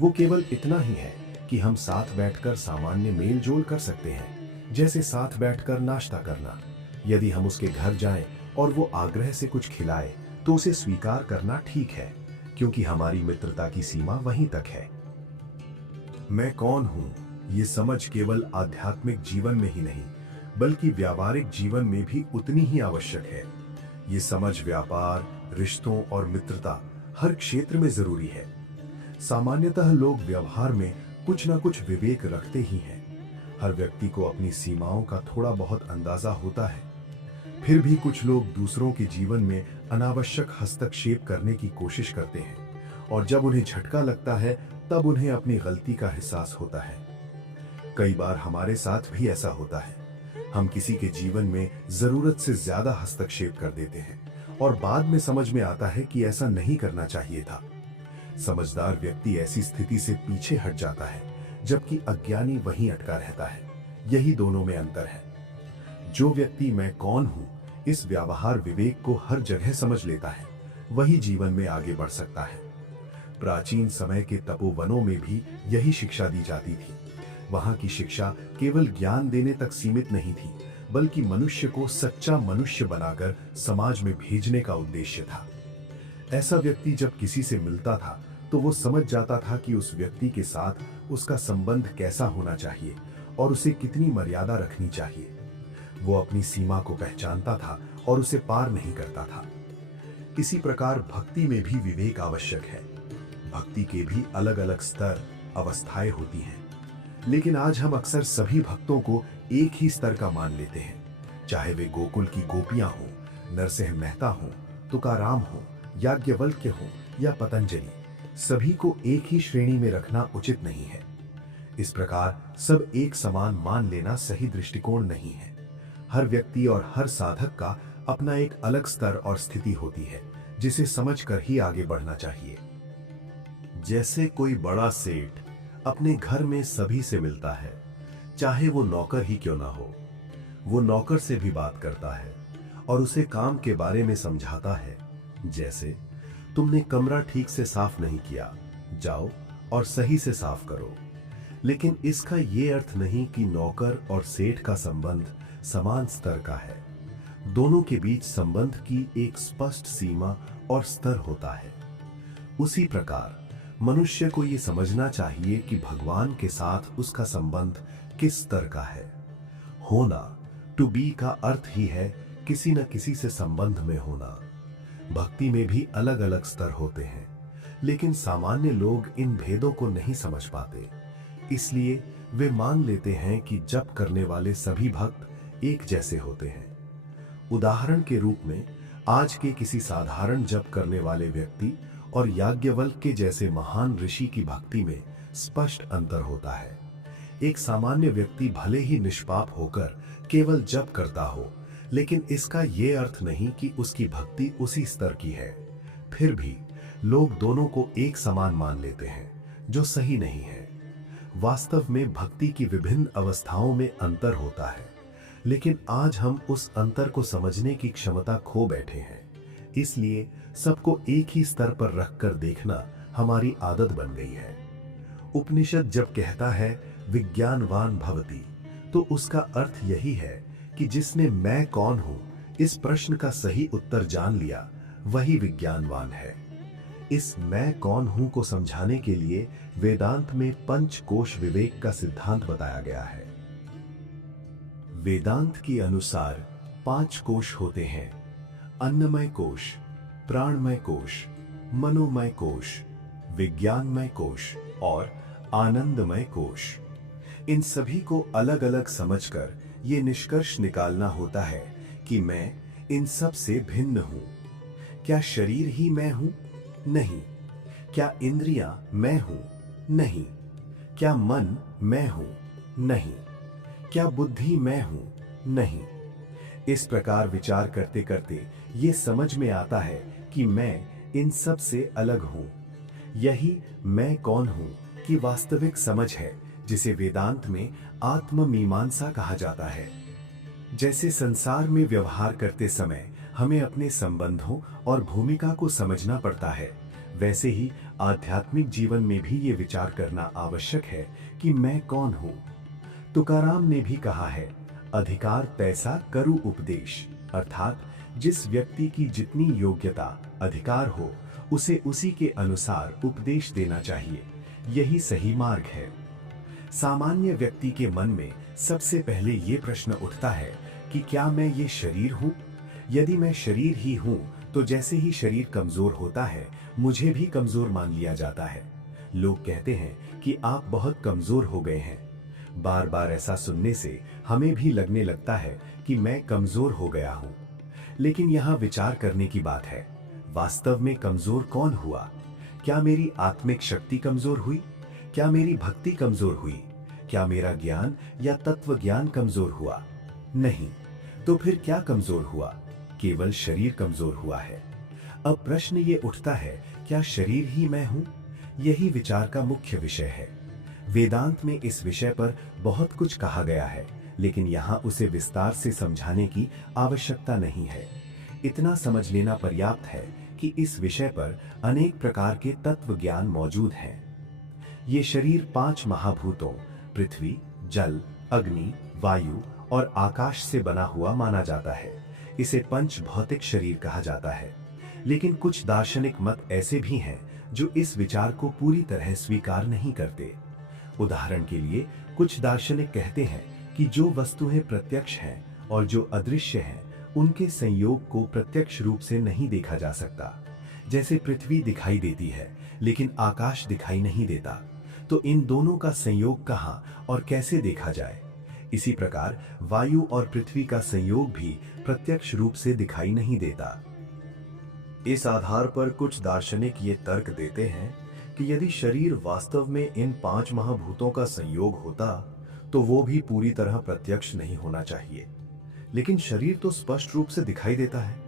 वो केवल इतना ही है कि हम साथ बैठकर सामान्य मेल जोल कर सकते हैं, जैसे साथ बैठकर नाश्ता करना। यदि हम उसके घर जाएं और वो आग्रह से कुछ खिलाए, तो उसे स्वीकार करना ठीक है, क्योंकि हमारी मित्रता की सीमा वहीं तक है। मैं कौन हूँ, ये समझ केवल आध्यात्मिक जीवन में ही नहीं, बल्कि व्यावहारिक जीवन में भी उतनी ही आवश्यक है। ये समझ व्यापार, रिश्तों और मित्रता हर क्षेत्र में जरूरी है। सामान्यतः लोग व्यवहार में कुछ न कुछ विवेक रखते ही हैं। हर व्यक्ति को अपनी सीमाओं का थोड़ा बहुत अंदाजा होता है। फिर भी कुछ लोग दूसरों के जीवन में अनावश्यक हस्तक्षेप करने की कोशिश करते हैं, और जब उन्हें झटका लगता है, तब उन्हें अपनी गलती का एहसास होता है। कई बार हमारे साथ भी ऐसा होता है। हम किसी के जीवन में जरूरत से ज्यादा हस्तक्षेप कर देते हैं और बाद में समझ में आता है कि ऐसा नहीं करना चाहिए था। समझदार व्यक्ति ऐसी स्थिति से पीछे हट जाता है, जबकि अज्ञानी वहीं अटका रहता है। यही दोनों में अंतर है। जो व्यक्ति मैं कौन हूं, इस व्यवहार विवेक को हर जगह समझ लेता है, वही जीवन में आगे बढ़ सकता है। प्राचीन समय के तपोवनों में भी यही शिक्षा दी जाती थी। वहां की शिक्षा केवल ज्ञान देने तक सीमित नहीं थी, बल्कि मनुष्य को सच्चा मनुष्य बनाकर समाज में भेजने का उद्देश्य था। ऐसा व्यक्ति जब किसी से मिलता था, तो वो समझ जाता था कि उस व्यक्ति के साथ उसका संबंध कैसा होना चाहिए और उसे कितनी मर्यादा रखनी चाहिए। वो अपनी सीमा को पहचानता था और उसे पार नहीं करता था। इसी प्रकार भक्ति में भी विवेक आवश्यक है। भक्ति के भी अलग अलग स्तर, अवस्थाएं होती हैं, लेकिन आज हम अक्सर सभी भक्तों को एक ही स्तर का मान लेते हैं। चाहे वे गोकुल की गोपियां हों, नरसिंह मेहता हो, तुकाराम हो, याज्ञवल्क्य हो या पतंजलि, सभी को एक ही श्रेणी में रखना उचित नहीं है। इस प्रकार सब एक समान मान लेना सही दृष्टिकोण नहीं है। हर व्यक्ति और हर साधक का अपना एक अलग स्तर और स्थिति होती है, जिसे समझकर ही आगे बढ़ना चाहिए। जैसे कोई बड़ा सेठ अपने घर में सभी से मिलता है, चाहे वो नौकर ही क्यों ना हो। वो नौकर से भी बात करता है और उसे काम के बारे में समझाता है। जैसे, तुमने कमरा ठीक से साफ नहीं किया, जाओ और सही से साफ करो। लेकिन इसका ये अर्थ नहीं कि नौकर और सेठ का संबंध समान स्तर का है। दोनों के बीच संबंध की एक स्पष्ट सीमा और स्तर होता है। उसी प्रकार मनुष्य को ये समझना चाहिए कि भगवान के साथ उसका संबंध किस स्तर का है। होना, टू बी का अर्थ ही है किसी न किसी से संबंध में होना। भक्ति में भी अलग अलग स्तर होते हैं, लेकिन सामान्य लोग इन भेदों को नहीं समझ पाते। इसलिए वे मान लेते हैं कि जप करने वाले सभी भक्त एक जैसे होते हैं। उदाहरण के रूप में, आज के किसी साधारण जप करने वाले व्यक्ति और याज्ञवल्क्य के जैसे महान ऋषि की भक्ति में स्पष्ट अंतर होता है। एक सामान्य व्यक्ति भले ही निष्पाप होकर केवल जप करता हो, लेकिन इसका यह अर्थ नहीं कि उसकी भक्ति उसी स्तर की है। फिर भी लोग दोनों को एक समान मान लेते हैं, जो सही नहीं है। वास्तव में भक्ति की विभिन्न अवस्थाओं में अंतर होता है, लेकिन आज हम उस अंतर को समझने की क्षमता खो बैठे हैं। इसलिए सबको एक ही स्तर पर रखकर देखना हमारी आदत बन गई है। उपनिषद जब कहता है विज्ञानवान भवति, तो उसका अर्थ यही है कि जिसने मैं कौन हूं इस प्रश्न का सही उत्तर जान लिया, वही विज्ञानवान है। इस मैं कौन हूं को समझाने के लिए वेदांत में पंच कोश विवेक का सिद्धांत बताया गया है। वेदांत के अनुसार 5 कोश होते हैं: अन्नमय कोश, प्राणमय कोश, मनोमय कोश, विज्ञानमय कोश और आनंदमय कोश। इन सभी को अलग अलग समझकर ये निष्कर्ष निकालना होता है कि मैं इन सब से भिन्न हूं। क्या शरीर ही मैं हूं? नहीं। क्या इंद्रियां मैं हूं? नहीं। क्या मन मैं हूं? नहीं। क्या बुद्धि मैं हूं? नहीं। इस प्रकार विचार करते करते ये समझ में आता है कि मैं इन सब से अलग हूं। यही मैं कौन हूं की वास्तविक समझ है, जिसे वेदांत में आत्ममीमांसा कहा जाता है। जैसे संसार में व्यवहार करते समय हमें अपने संबंधों और भूमिका को समझना पड़ता है, वैसे ही आध्यात्मिक जीवन में भी ये विचार करना आवश्यक है कि मैं कौन हूं। तुकाराम ने भी कहा है, अधिकार तैसा करु उपदेश, अर्थात जिस व्यक्ति की जितनी योग्यता अधिकार हो उसे उसी के अनुसार उपदेश देना चाहिए। यही सही मार्ग है। सामान्य व्यक्ति के मन में सबसे पहले ये प्रश्न उठता है कि क्या मैं ये शरीर हूं? यदि मैं शरीर ही हूं तो जैसे ही शरीर कमजोर होता है, मुझे भी कमजोर मान लिया जाता है। लोग कहते हैं कि आप बहुत कमजोर हो गए हैं। बार बार ऐसा सुनने से हमें भी लगने लगता है कि मैं कमजोर हो गया हूं। लेकिन यहां विचार करने की बात है, वास्तव में कमजोर कौन हुआ? क्या मेरी आत्मिक शक्ति कमजोर हुई? क्या मेरी भक्ति कमजोर हुई? क्या मेरा ज्ञान या तत्व ज्ञान कमजोर हुआ? नहीं। तो फिर क्या कमजोर हुआ? केवल शरीर कमजोर हुआ है। अब प्रश्न ये उठता है, क्या शरीर ही मैं हूं? यही विचार का मुख्य विषय है। वेदांत में इस विषय पर बहुत कुछ कहा गया है, लेकिन यहाँ उसे विस्तार से समझाने की आवश्यकता नहीं है। इतना समझ लेना पर्याप्त है कि इस विषय पर अनेक प्रकार के तत्व ज्ञान मौजूद हैं। ये शरीर 5 महाभूतों पृथ्वी, जल, अग्नि, वायु और आकाश से बना हुआ माना जाता है। इसे पंच भौतिक शरीर कहा जाता है। लेकिन कुछ दार्शनिक मत ऐसे भी हैं जो इस विचार को पूरी तरह स्वीकार नहीं करते। उदाहरण के लिए, कुछ दार्शनिक कहते हैं कि जो वस्तुएं प्रत्यक्ष हैं और जो अदृश्य हैं, उनके संयोग को प्रत्यक्ष रूप से नहीं देखा जा सकता। जैसे पृथ्वी दिखाई देती है लेकिन आकाश दिखाई नहीं देता, तो इन दोनों का संयोग कहां और कैसे देखा जाए? इसी प्रकार वायु और पृथ्वी का संयोग भी प्रत्यक्ष रूप से दिखाई नहीं देता। इस आधार पर कुछ दार्शनिक ये तर्क देते हैं कि यदि शरीर वास्तव में इन 5 महाभूतों का संयोग होता तो वो भी पूरी तरह प्रत्यक्ष नहीं होना चाहिए, लेकिन शरीर तो स्पष्ट रूप से दिखाई देता है।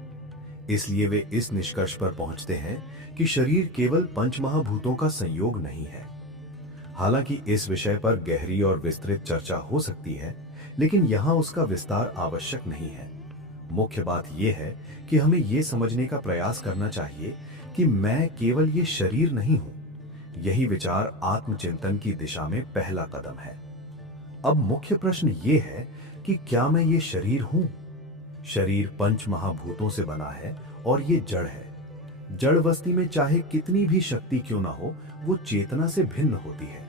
इसलिए वे इस निष्कर्ष पर पहुंचते हैं कि शरीर केवल 5 महाभूतों का संयोग नहीं है। हालांकि इस विषय पर गहरी और विस्तृत चर्चा हो सकती है, लेकिन यहां उसका विस्तार आवश्यक नहीं है। मुख्य बात यह है कि हमें यह समझने का प्रयास करना चाहिए कि मैं केवल ये शरीर नहीं हूं। यही विचार आत्मचिंतन की दिशा में पहला कदम है। अब मुख्य प्रश्न ये है कि क्या मैं ये शरीर हूं? शरीर 5 महाभूतों से बना है और ये जड़ है। जड़ वस्ती में चाहे कितनी भी शक्ति क्यों ना हो, वो चेतना से भिन्न होती है।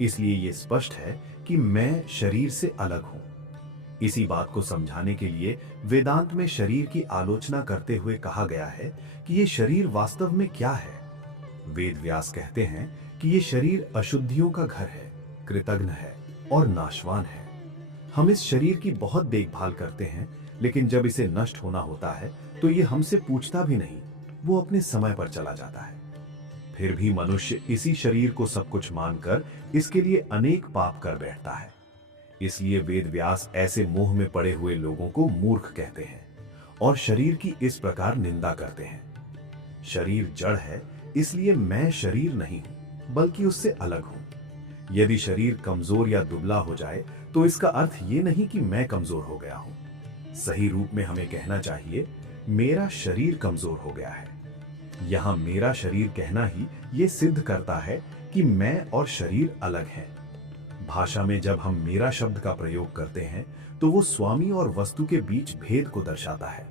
इसलिए ये स्पष्ट है कि मैं शरीर से अलग हूं। इसी बात को समझाने के लिए वेदांत में शरीर की आलोचना करते हुए कहा गया है कि ये शरीर वास्तव में क्या है। वेद व्यास कहते हैं कि ये शरीर अशुद्धियों का घर है, कृतघ्न है और नाशवान है। हम इस शरीर की बहुत देखभाल करते हैं, लेकिन जब इसे नष्ट होना होता है तो ये हमसे पूछता भी नहीं, वो अपने समय पर चला जाता है। फिर भी मनुष्य इसी शरीर को सब कुछ मानकर इसके लिए अनेक पाप कर बैठता है। इसलिए वेद व्यास ऐसे मोह में पड़े हुए लोगों को मूर्ख कहते हैं और शरीर की इस प्रकार निंदा करते हैं। शरीर जड़ है, इसलिए मैं शरीर नहीं हूं, बल्कि उससे अलग हूं। यदि शरीर कमजोर या दुबला हो जाए तो इसका अर्थ ये नहीं कि मैं कमजोर हो गया हूं। सही रूप में हमें कहना चाहिए, मेरा शरीर कमजोर हो गया है। यहां मेरा शरीर कहना ही ये सिद्ध करता है कि मैं और शरीर अलग हैं। भाषा में जब हम मेरा शब्द का प्रयोग करते हैं तो वो स्वामी और वस्तु के बीच भेद को दर्शाता है।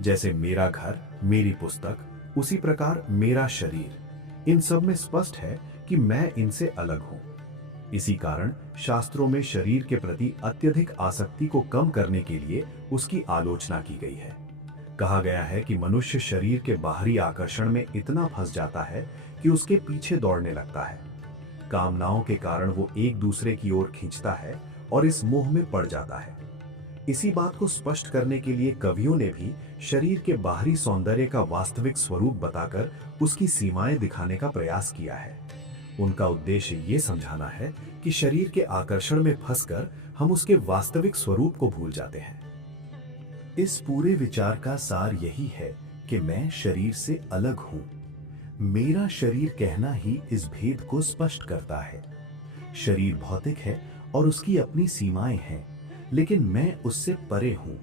जैसे मेरा घर, मेरी पुस्तक, उसी प्रकार मेरा शरीर। इन सब में स्पष्ट है कि मैं इनसे अलग हूं। इसी कारण शास्त्रों में शरीर के प्रति अत्यधिक आसक्ति को कम करने के लिए उसकी आलोचना की गई है। कहा गया है कि मनुष्य शरीर के बाहरी आकर्षण में इतना फंस जाता है कि उसके पीछे दौड़ने लगता है। कामनाओं के कारण वो एक दूसरे की ओर खींचता है और इस मोह में पड़ जाता है। इसी बात को स्पष्ट करने के लिए कवियों ने भी शरीर के बाहरी सौंदर्य का वास्तविक स्वरूप बताकर उसकी सीमाएं दिखाने का प्रयास किया है। उनका उद्देश्य ये समझाना है कि शरीर के आकर्षण में फंसकर हम उसके वास्तविक स्वरूप को भूल जाते हैं। इस पूरे विचार का सार यही है कि मैं शरीर से अलग हूं। मेरा शरीर कहना ही इस भेद को स्पष्ट करता है। शरीर भौतिक है और उसकी अपनी सीमाएं हैं, लेकिन मैं उससे परे हूं।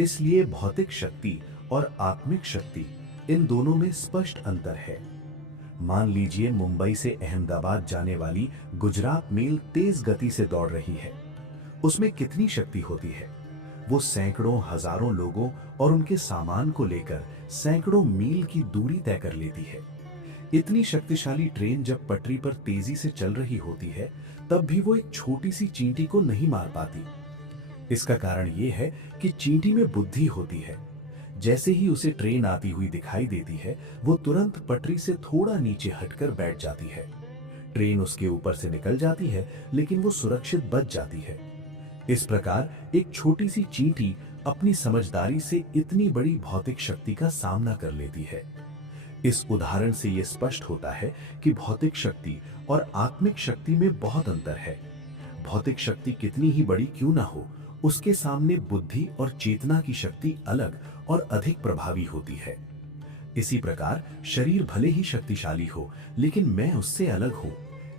इसलिए भौतिक शक्ति और आत्मिक शक्ति, इन दोनों में स्पष्ट अंतर है। मान लीजिए मुंबई से अहमदाबाद जाने वाली गुजरात मेल तेज गति से दौड़ रही है। उसमें कितनी शक्ति होती है? वो सैकड़ों हजारों लोगों और उनके सामान को लेकर सैकड़ों मील की दूरी तय कर लेती है। इतनी शक्तिशाली ट्रेन जब पटरी पर तेजी से चल रही होती है, तब भी वो एक छोटी सी चींटी को नहीं मार पाती। इसका कारण यह है कि चींटी में बुद्धि होती है। जैसे ही उसे ट्रेन आती हुई दिखाई देती है, वो तुरंत पटरी से थोड़ा नीचे हटकर बैठ जाती है। ट्रेन उसके ऊपर से निकल जाती है, लेकिन वो सुरक्षित बच जाती है। इस प्रकार एक छोटी सी चींटी अपनी समझदारी से इतनी बड़ी भौतिक शक्ति का सामना कर लेती है। इस उदाहरण से यह स्पष्ट होता है कि भौतिक शक्ति और आत्मिक शक्ति में बहुत अंतर है। भौतिक शक्ति कितनी ही बड़ी क्यों ना हो, उसके सामने बुद्धि और चेतना की शक्ति अलग और अधिक प्रभावी होती है। इसी प्रकार शरीर भले ही शक्तिशाली हो, लेकिन मैं उससे अलग हूं।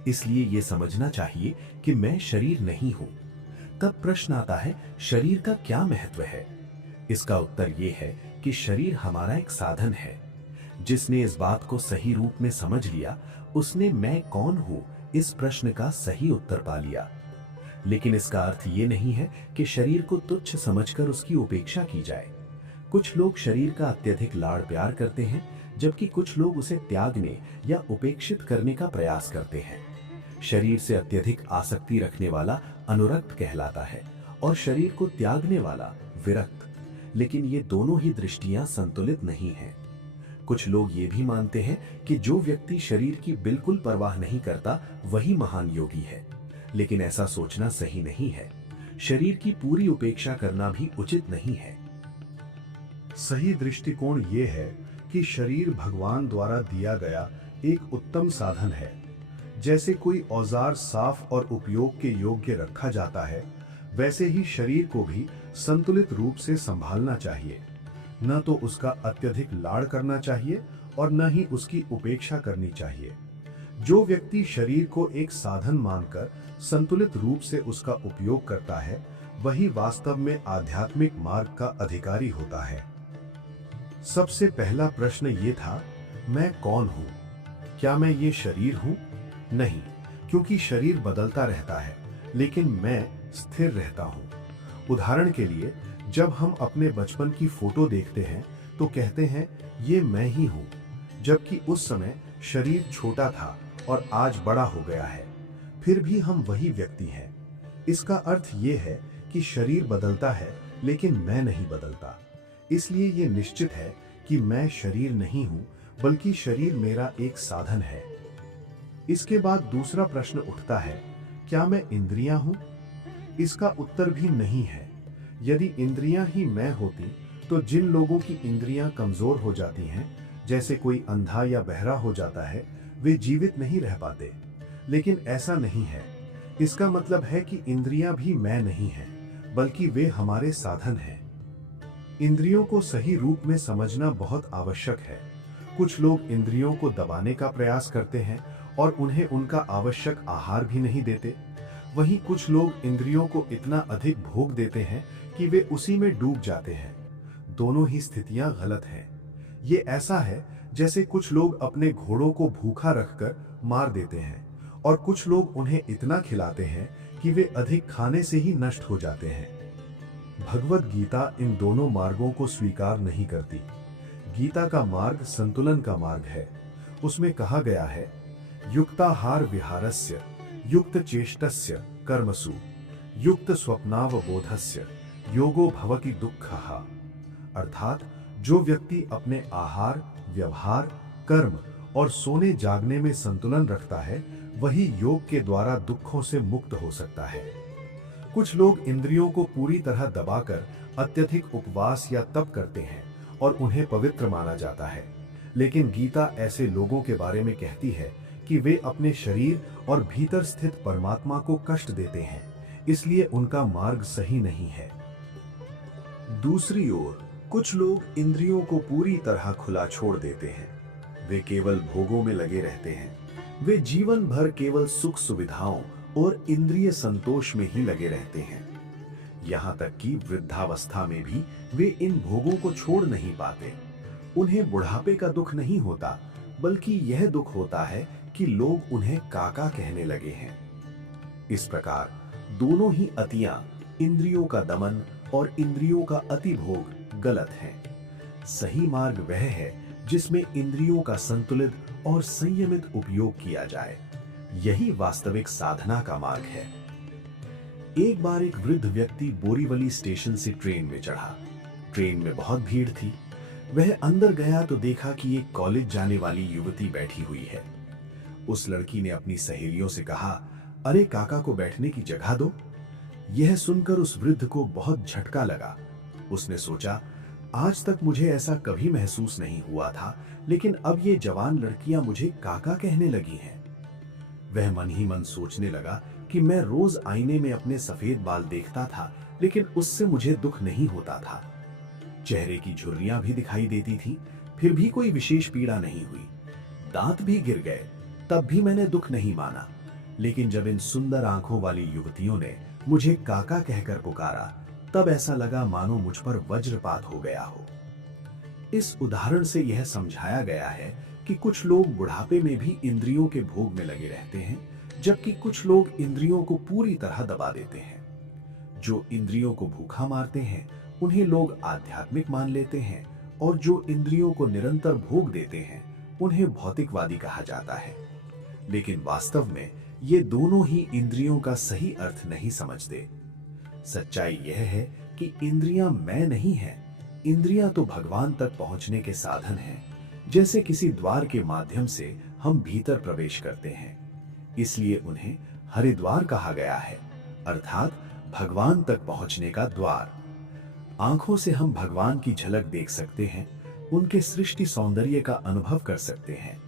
इसलिए यह समझना चाहिए कि मैं शरीर नहीं हूं। तब प्रश्न आता है, शरीर का क्या महत्व है? इसका उत्तर यह है कि शरीर हमारा एक साधन है। जिसने इस बात को सही रूप में समझ लिया, उसने मैं कौन हूं इस प्रश्न का सही उत्तर पा लिया। लेकिन इसका अर्थ ये नहीं है कि शरीर को तुच्छ समझकर उसकी उपेक्षा की जाए। कुछ लोग शरीर का अत्यधिक लाड़ प्यार करते हैं, जबकि कुछ लोग उसे त्यागने या उपेक्षित करने का प्रयास करते हैं। शरीर से अत्यधिक आसक्ति रखने वाला अनुरक्त कहलाता है और शरीर को त्यागने वाला विरक्त। लेकिन ये दोनों ही दृष्टियां संतुलित नहीं हैं। कुछ लोग ये भी मानते हैं कि जो व्यक्ति शरीर की बिल्कुल परवाह नहीं करता, वही महान योगी है। लेकिन ऐसा सोचना सही नहीं है। शरीर की पूरी उपेक्षा करना भी उचित नहीं है। सही दृष्टिकोण ये है कि शरीर भगवान द्वारा दिया गया एक उत्तम साधन है। जैसे कोई औजार साफ और उपयोग के योग्य रखा जाता है, वैसे ही शरीर को भी संतुलित रूप से संभालना चाहिए। न तो उसका अत्यधिक लाड़ करना चाहिए और न ही उसकी उपेक्षा करनी चाहिए। जो व्यक्ति शरीर को एक साधन मानकर संतुलित रूप से उसका उपयोग करता है, वही वास्तव में आध्यात्मिक मार्ग का अधिकारी होता है। सबसे पहला प्रश्न ये था, मैं कौन हूं? क्या मैं ये शरीर हूं? नहीं, क्योंकि शरीर बदलता रहता है, लेकिन मैं स्थिर रहता हूं। उदाहरण के लिए, जब हम अपने बचपन की फोटो देखते हैं तो कहते हैं ये मैं ही हूं, जबकि उस समय शरीर छोटा था और आज बड़ा हो गया है, फिर भी हम वही व्यक्ति हैं। इसका अर्थ ये है कि शरीर बदलता है, लेकिन मैं नहीं बदलता। इसलिए ये निश्चित है कि मैं शरीर नहीं हूं, बल्कि शरीर मेरा एक साधन है। इसके बाद दूसरा प्रश्न उठता है, क्या मैं इंद्रियां हूं? इसका उत्तर भी नहीं है। यदि इंद्रियां ही मैं होती, तो जिन लोगों की इंद्रियां कमजोर हो जाती हैं, जैसे कोई अंधा या बहरा हो जाता है, वे जीवित नहीं रह पाते। लेकिन ऐसा नहीं है। इसका मतलब है कि इंद्रियां भी मैं नहीं हैं, बल्कि वे हमारे साधन हैं। इंद्रियों को सही रूप में समझना बहुत आवश्यक है। कुछ लोग इंद्रियों को दबाने का प्रयास करते हैं और उन्हें उनका आवश्यक आहार भी नहीं देते। वहीं कुछ लोग इंद्रियों को इतना अधिक भोग देते हैं कि वे उसी में डूब जाते हैं। दोनों ही स्थितियां गलत हैं। ये ऐसा है जैसे कुछ लोग अपने घोड़ों को भूखा रखकर मार देते हैं और कुछ लोग उन्हें इतना खिलाते हैं कि वे अधिक खाने से ही नष्ट हो जाते हैं। भगवद गीता इन दोनों मार्गों को स्वीकार नहीं करती। गीता का मार्ग संतुलन का मार्ग है। उसमें कहा गया है, युक्ताहार विहारस्य युक्त चेष्टस्य कर्मसु युक्त स्वप्नावबोधस्य योगो भवति दुःखः। अर्थात जो व्यक्ति अपने आहार, व्यवहार, कर्म और सोने जागने में संतुलन रखता है, वही योग के द्वारा दुखों से मुक्त हो सकता है। कुछ लोग इंद्रियों को पूरी तरह दबाकर अत्यधिक उपवास या तप करते हैं और उन्हें पवित्र माना जाता है। लेकिन गीता ऐसे लोगों के बारे में कहती है कि वे अपने शरीर और भीतर स्थित परमात्मा को कष्ट देते हैं, इसलिए उनका मार्ग सही नहीं है। दूसरी ओर, कुछ लोग इंद्रियों को पूरी तरह खुला छोड़ देते हैं। वे केवल भोगों में लगे रहते हैं। वे जीवन भर केवल सुख सुविधाओं और इंद्रिय संतोष में ही लगे रहते हैं। यहाँ तक कि वृद्धावस्था में भी वे इन भोगों को छोड़ नहीं पाते। उन्हें बुढ़ापे का दुख नहीं होता, बल्कि यह दुख होता है कि लोग उन्हें काका कहने लगे हैं। इस प्रकार दोनों ही अतियां, इंद्रियों का दमन और इंद्रियों का अति भोग, गलत है। सही मार्ग वह है जिसमें इंद्रियों का संतुलित और संयमित उपयोग किया जाए। यही वास्तविक साधना का मार्ग है। एक बार एक वृद्ध व्यक्ति बोरीवली स्टेशन से ट्रेन में चढ़ा। ट्रेन में बहुत भीड़ थी। वह अंदर गया तो देखा कि एक कॉलेज जाने वाली युवती बैठी हुई है। उस लड़की ने अपनी सहेलियों से कहा, अरे काका को बैठने की जगह दो। यह सुनकर उस वृद्ध को बहुत झटका लगा। उसने सोचा, आज तक मुझे ऐसा कभी महसूस नहीं हुआ था, लेकिन अब ये जवान लड़कियां मुझे काका कहने लगी हैं। वह मन ही मन सोचने लगा कि मैं रोज आईने में अपने सफेद बाल देखता था, लेकिन उससे मुझे दुख नहीं होता था। चेहरे की झुर्रियां भी दिखाई देती थीं, फिर भी कोई विशेष पीड़ा नहीं हुई। दांत भी गिर गए, तब भी मैंने दुख नहीं माना। लेकिन जब इन सुंदर आंखों वाली युवतियों ने मुझे काका कहकर पुकारा, तब ऐसा लगा मानो मुझ पर वज्रपात हो गया हो। इस उदाहरण से यह समझाया गया है कि कुछ लोग बुढ़ापे में भी इंद्रियों के भोग में लगे रहते हैं, जबकि कुछ लोग इंद्रियों को पूरी तरह दबा देते हैं। जो इंद्रियों को भूखा मारते हैं, उन्हें लोग आध्यात्मिक मान लेते हैं, और जो इंद्रियों को निरंतर भोग देते हैं, उन्हें भौतिकवादी कहा जाता है। लेकिन वास्तव में ये दोनों ही इंद्रियों का सही अर्थ नहीं समझते। सच्चाई यह है कि इंद्रियां मैं नहीं हैं। इंद्रियां तो भगवान तक पहुंचने के साधन हैं। जैसे किसी द्वार के माध्यम से हम भीतर प्रवेश करते हैं, इसलिए उन्हें हरिद्वार कहा गया है। अर्थात भगवान तक पहुंचने का द्वार। आंखों से हम भगवान की झलक देख सकते हैं, उनके सृष्टि सौंदर्य का अनुभव कर सकते हैं।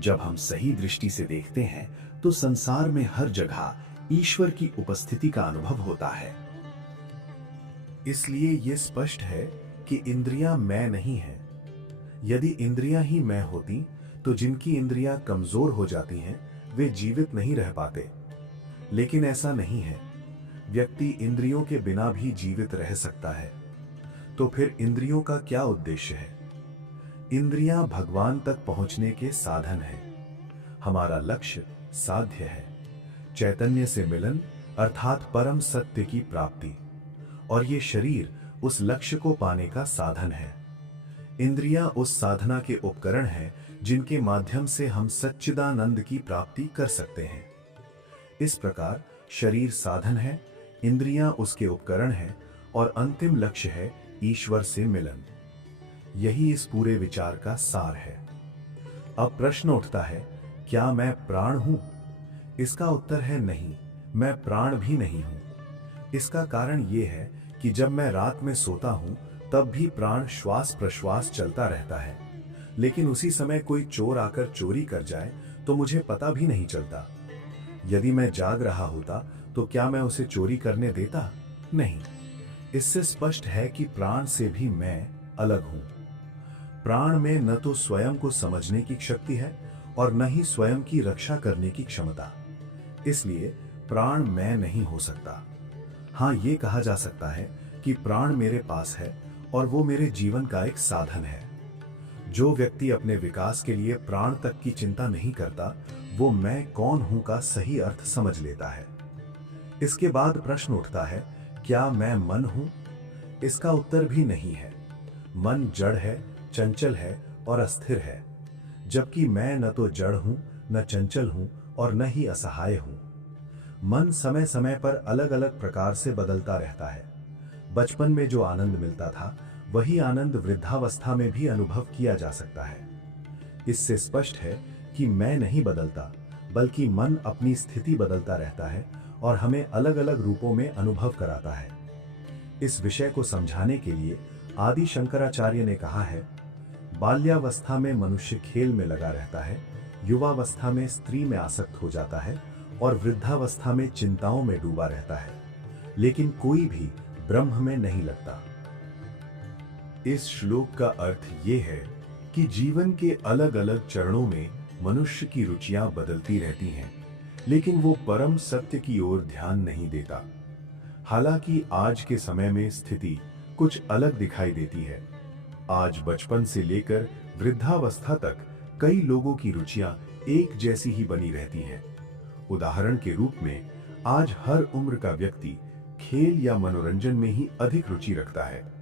जब हम सही दृष्टि से देखते हैं तो संसार में हर जगह ईश्वर की उपस्थिति का अनुभव होता है। इसलिए ये स्पष्ट है कि इंद्रियां मैं नहीं हैं। यदि इंद्रियां ही मैं होती तो जिनकी इंद्रियां कमजोर हो जाती हैं वे जीवित नहीं रह पाते। लेकिन ऐसा नहीं है। व्यक्ति इंद्रियों के बिना भी जीवित रह सकता है। तो फिर इंद्रियों का क्या उद्देश्य है? इंद्रियां भगवान तक पहुंचने के साधन हैं। हमारा लक्ष्य साध्य है, चैतन्य से मिलन अर्थात परम सत्य की प्राप्ति, और ये शरीर उस लक्ष्य को पाने का साधन है। इंद्रियां उस साधना के उपकरण हैं जिनके माध्यम से हम सच्चिदानंद की प्राप्ति कर सकते हैं। इस प्रकार शरीर साधन है, इंद्रियां उसके उपकरण हैं और अंतिम लक्ष्य है ईश्वर से मिलन। यही इस पूरे विचार का सार है। अब प्रश्न उठता है, क्या मैं प्राण हूं? इसका उत्तर है नहीं, मैं प्राण भी नहीं हूं। इसका कारण यह है कि जब मैं रात में सोता हूं तब भी प्राण श्वास प्रश्वास चलता रहता है, लेकिन उसी समय कोई चोर आकर चोरी कर जाए तो मुझे पता भी नहीं चलता। यदि मैं जाग रहा होता तो क्या मैं उसे चोरी करने देता? नहीं। इससे स्पष्ट है कि प्राण से भी मैं अलग हूं। प्राण में न तो स्वयं को समझने की शक्ति है और न ही स्वयं की रक्षा करने की क्षमता। इसलिए प्राण मैं नहीं हो सकता। हां, यह कहा जा सकता है कि प्राण मेरे पास है और वो मेरे जीवन का एक साधन है। जो व्यक्ति अपने विकास के लिए प्राण तक की चिंता नहीं करता, वो मैं कौन हूं का सही अर्थ समझ लेता है। इसके बाद प्रश्न उठता है, क्या मैं मन हूं? इसका उत्तर भी नहीं है। मन जड़ है, चंचल है और अस्थिर है, जबकि मैं न तो जड़ हूं, न चंचल हूं और न ही असहाय हूं। मन समय समय पर अलग अलग प्रकार से बदलता रहता है। बचपन में जो आनंद मिलता था वही आनंद वृद्धावस्था में भी अनुभव किया जा सकता है। इससे स्पष्ट है कि मैं नहीं बदलता, बल्कि मन अपनी स्थिति बदलता रहता है और हमें अलग अलग रूपों में अनुभव कराता है। इस विषय को समझाने के लिए आदि शंकराचार्य ने कहा है, बाल्यावस्था में मनुष्य खेल में लगा रहता है, युवावस्था में स्त्री में आसक्त हो जाता है और वृद्धावस्था में चिंताओं में डूबा रहता है, लेकिन कोई भी ब्रह्म में नहीं लगता। इस श्लोक का अर्थ ये है कि जीवन के अलग अलग चरणों में मनुष्य की रुचियां बदलती रहती हैं, लेकिन वो परम सत्य की ओर ध्यान नहीं देता। हालांकि आज के समय में स्थिति कुछ अलग दिखाई देती है। आज बचपन से लेकर वृद्धावस्था तक कई लोगों की रुचियां एक जैसी ही बनी रहती हैं। उदाहरण के रूप में आज हर उम्र का व्यक्ति खेल या मनोरंजन में ही अधिक रुचि रखता है।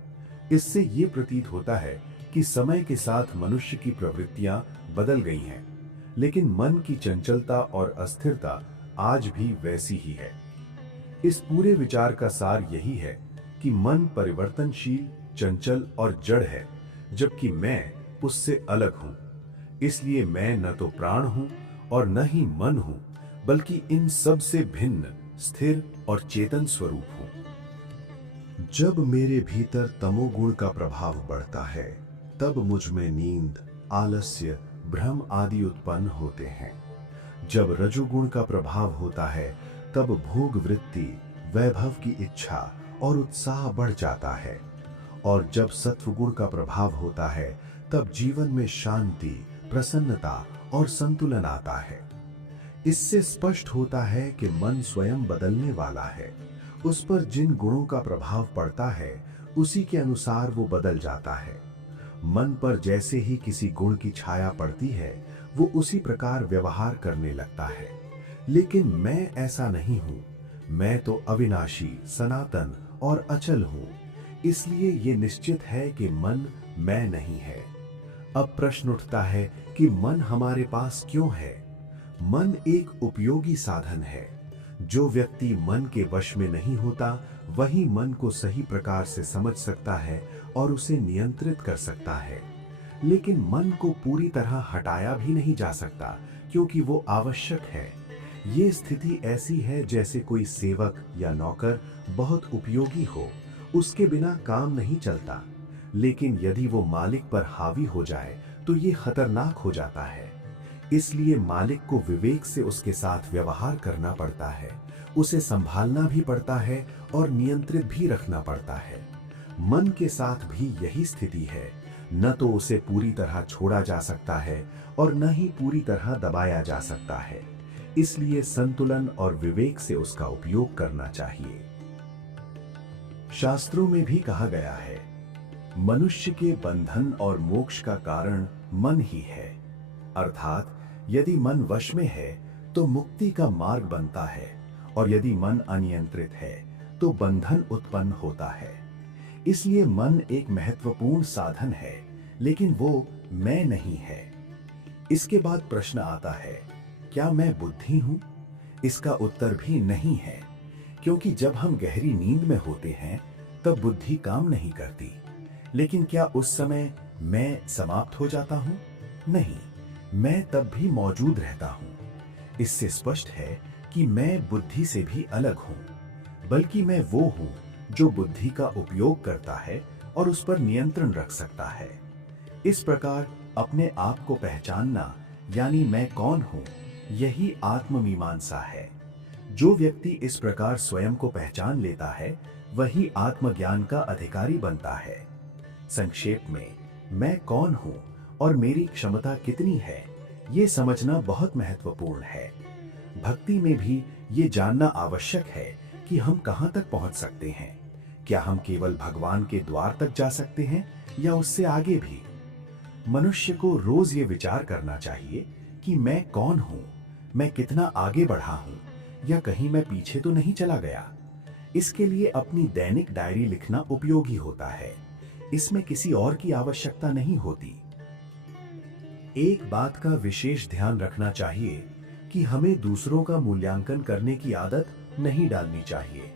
इससे ये प्रतीत होता है कि समय के साथ मनुष्य की प्रवृत्तियां बदल गई हैं, लेकिन मन की चंचलता और अस्थिरता आज भी वैसी ही है। इस पूरे विचार का सार यही है कि मन परिवर्तनशील, चंचल और जड़ है, जबकि मैं उससे अलग हूं। इसलिए मैं न तो प्राण हूं और न ही मन हूं, बल्कि इन सब से भिन्न, स्थिर और चेतन स्वरूप हूं। जब मेरे भीतर तमोगुण का प्रभाव बढ़ता है, तब मुझ में नींद, आलस्य, भ्रम आदि उत्पन्न होते हैं। जब रजोगुण का प्रभाव होता है, तब भोग वृत्ति, वैभव की इच्छा और उत्साह बढ़ जाता है। और जब सत्वगुण का प्रभाव होता है, तब जीवन में शांति, प्रसन्नता और संतुलन आता है। इससे स्पष्ट होता है कि मन स्वयं बदलने वाला है। उस पर जिन गुणों का प्रभाव पड़ता है, उसी के अनुसार वो बदल जाता है। मन पर जैसे ही किसी गुण की छाया पड़ती है, वो उसी प्रकार व्यवहार करने लगता है। लेकिन मैं ऐसा नहीं हूं। मैं तो अविनाशी, सनातन और अचल हूं। इसलिए ये निश्चित है कि मन मैं नहीं है। अब प्रश्न उठता है कि मन हमारे पास क्यों है? मन एक उपयोगी साधन है। जो व्यक्ति मन के वश में नहीं होता, वही मन को सही प्रकार से समझ सकता है और उसे नियंत्रित कर सकता है। लेकिन मन को पूरी तरह हटाया भी नहीं जा सकता, क्योंकि वो आवश्यक है। ये स्थिति ऐसी है जैसे कोई सेवक या नौकर बहुत उपयोगी हो, उसके बिना काम नहीं चलता, लेकिन यदि वो मालिक पर हावी हो जाए तो ये खतरनाक हो जाता है। इसलिए मालिक को विवेक से उसके साथ व्यवहार करना पड़ता है, उसे संभालना भी पड़ता है और नियंत्रित भी रखना पड़ता है। मन के साथ भी यही स्थिति है, न तो उसे पूरी तरह छोड़ा जा सकता है और न ही पूरी तरह दबाया जा सकता है। इसलिए संतुलन और विवेक से उसका उपयोग करना चाहिए। शास्त्रों में भी कहा गया है, मनुष्य के बंधन और मोक्ष का कारण मन ही है। अर्थात यदि मन वश में है तो मुक्ति का मार्ग बनता है, और यदि मन अनियंत्रित है तो बंधन उत्पन्न होता है। इसलिए मन एक महत्वपूर्ण साधन है, लेकिन वो मैं नहीं है। इसके बाद प्रश्न आता है, क्या मैं बुद्धि हूं? इसका उत्तर भी नहीं है, क्योंकि जब हम गहरी नींद में होते हैं तब बुद्धि काम नहीं करती। लेकिन क्या उस समय मैं समाप्त हो जाता हूं? नहीं, मैं तब भी मौजूद रहता हूं। इससे स्पष्ट है कि मैं बुद्धि से भी अलग हूं, बल्कि मैं वो हूं जो बुद्धि का उपयोग करता है और उस पर नियंत्रण रख सकता है। इस प्रकार अपने आप को पहचानना, यानी मैं कौन हूं, यही आत्ममीमांसा है। जो व्यक्ति इस प्रकार स्वयं को पहचान लेता है वही आत्मज्ञान का अधिकारी बनता है। संक्षेप में, मैं कौन हूं और मेरी क्षमता कितनी है, ये समझना बहुत महत्वपूर्ण है। भक्ति में भी ये जानना आवश्यक है कि हम कहां तक पहुंच सकते हैं। क्या हम केवल भगवान के द्वार तक जा सकते हैं या उससे आगे भी? मनुष्य को रोज ये विचार करना चाहिए कि मैं कौन हूं, मैं कितना आगे बढ़ा हूं, या कहीं मैं पीछे तो नहीं चला गया। इसके लिए अपनी दैनिक डायरी लिखना उपयोगी होता है। इसमें किसी और की आवश्यकता नहीं होती। एक बात का विशेष ध्यान रखना चाहिए कि हमें दूसरों का मूल्यांकन करने की आदत नहीं डालनी चाहिए।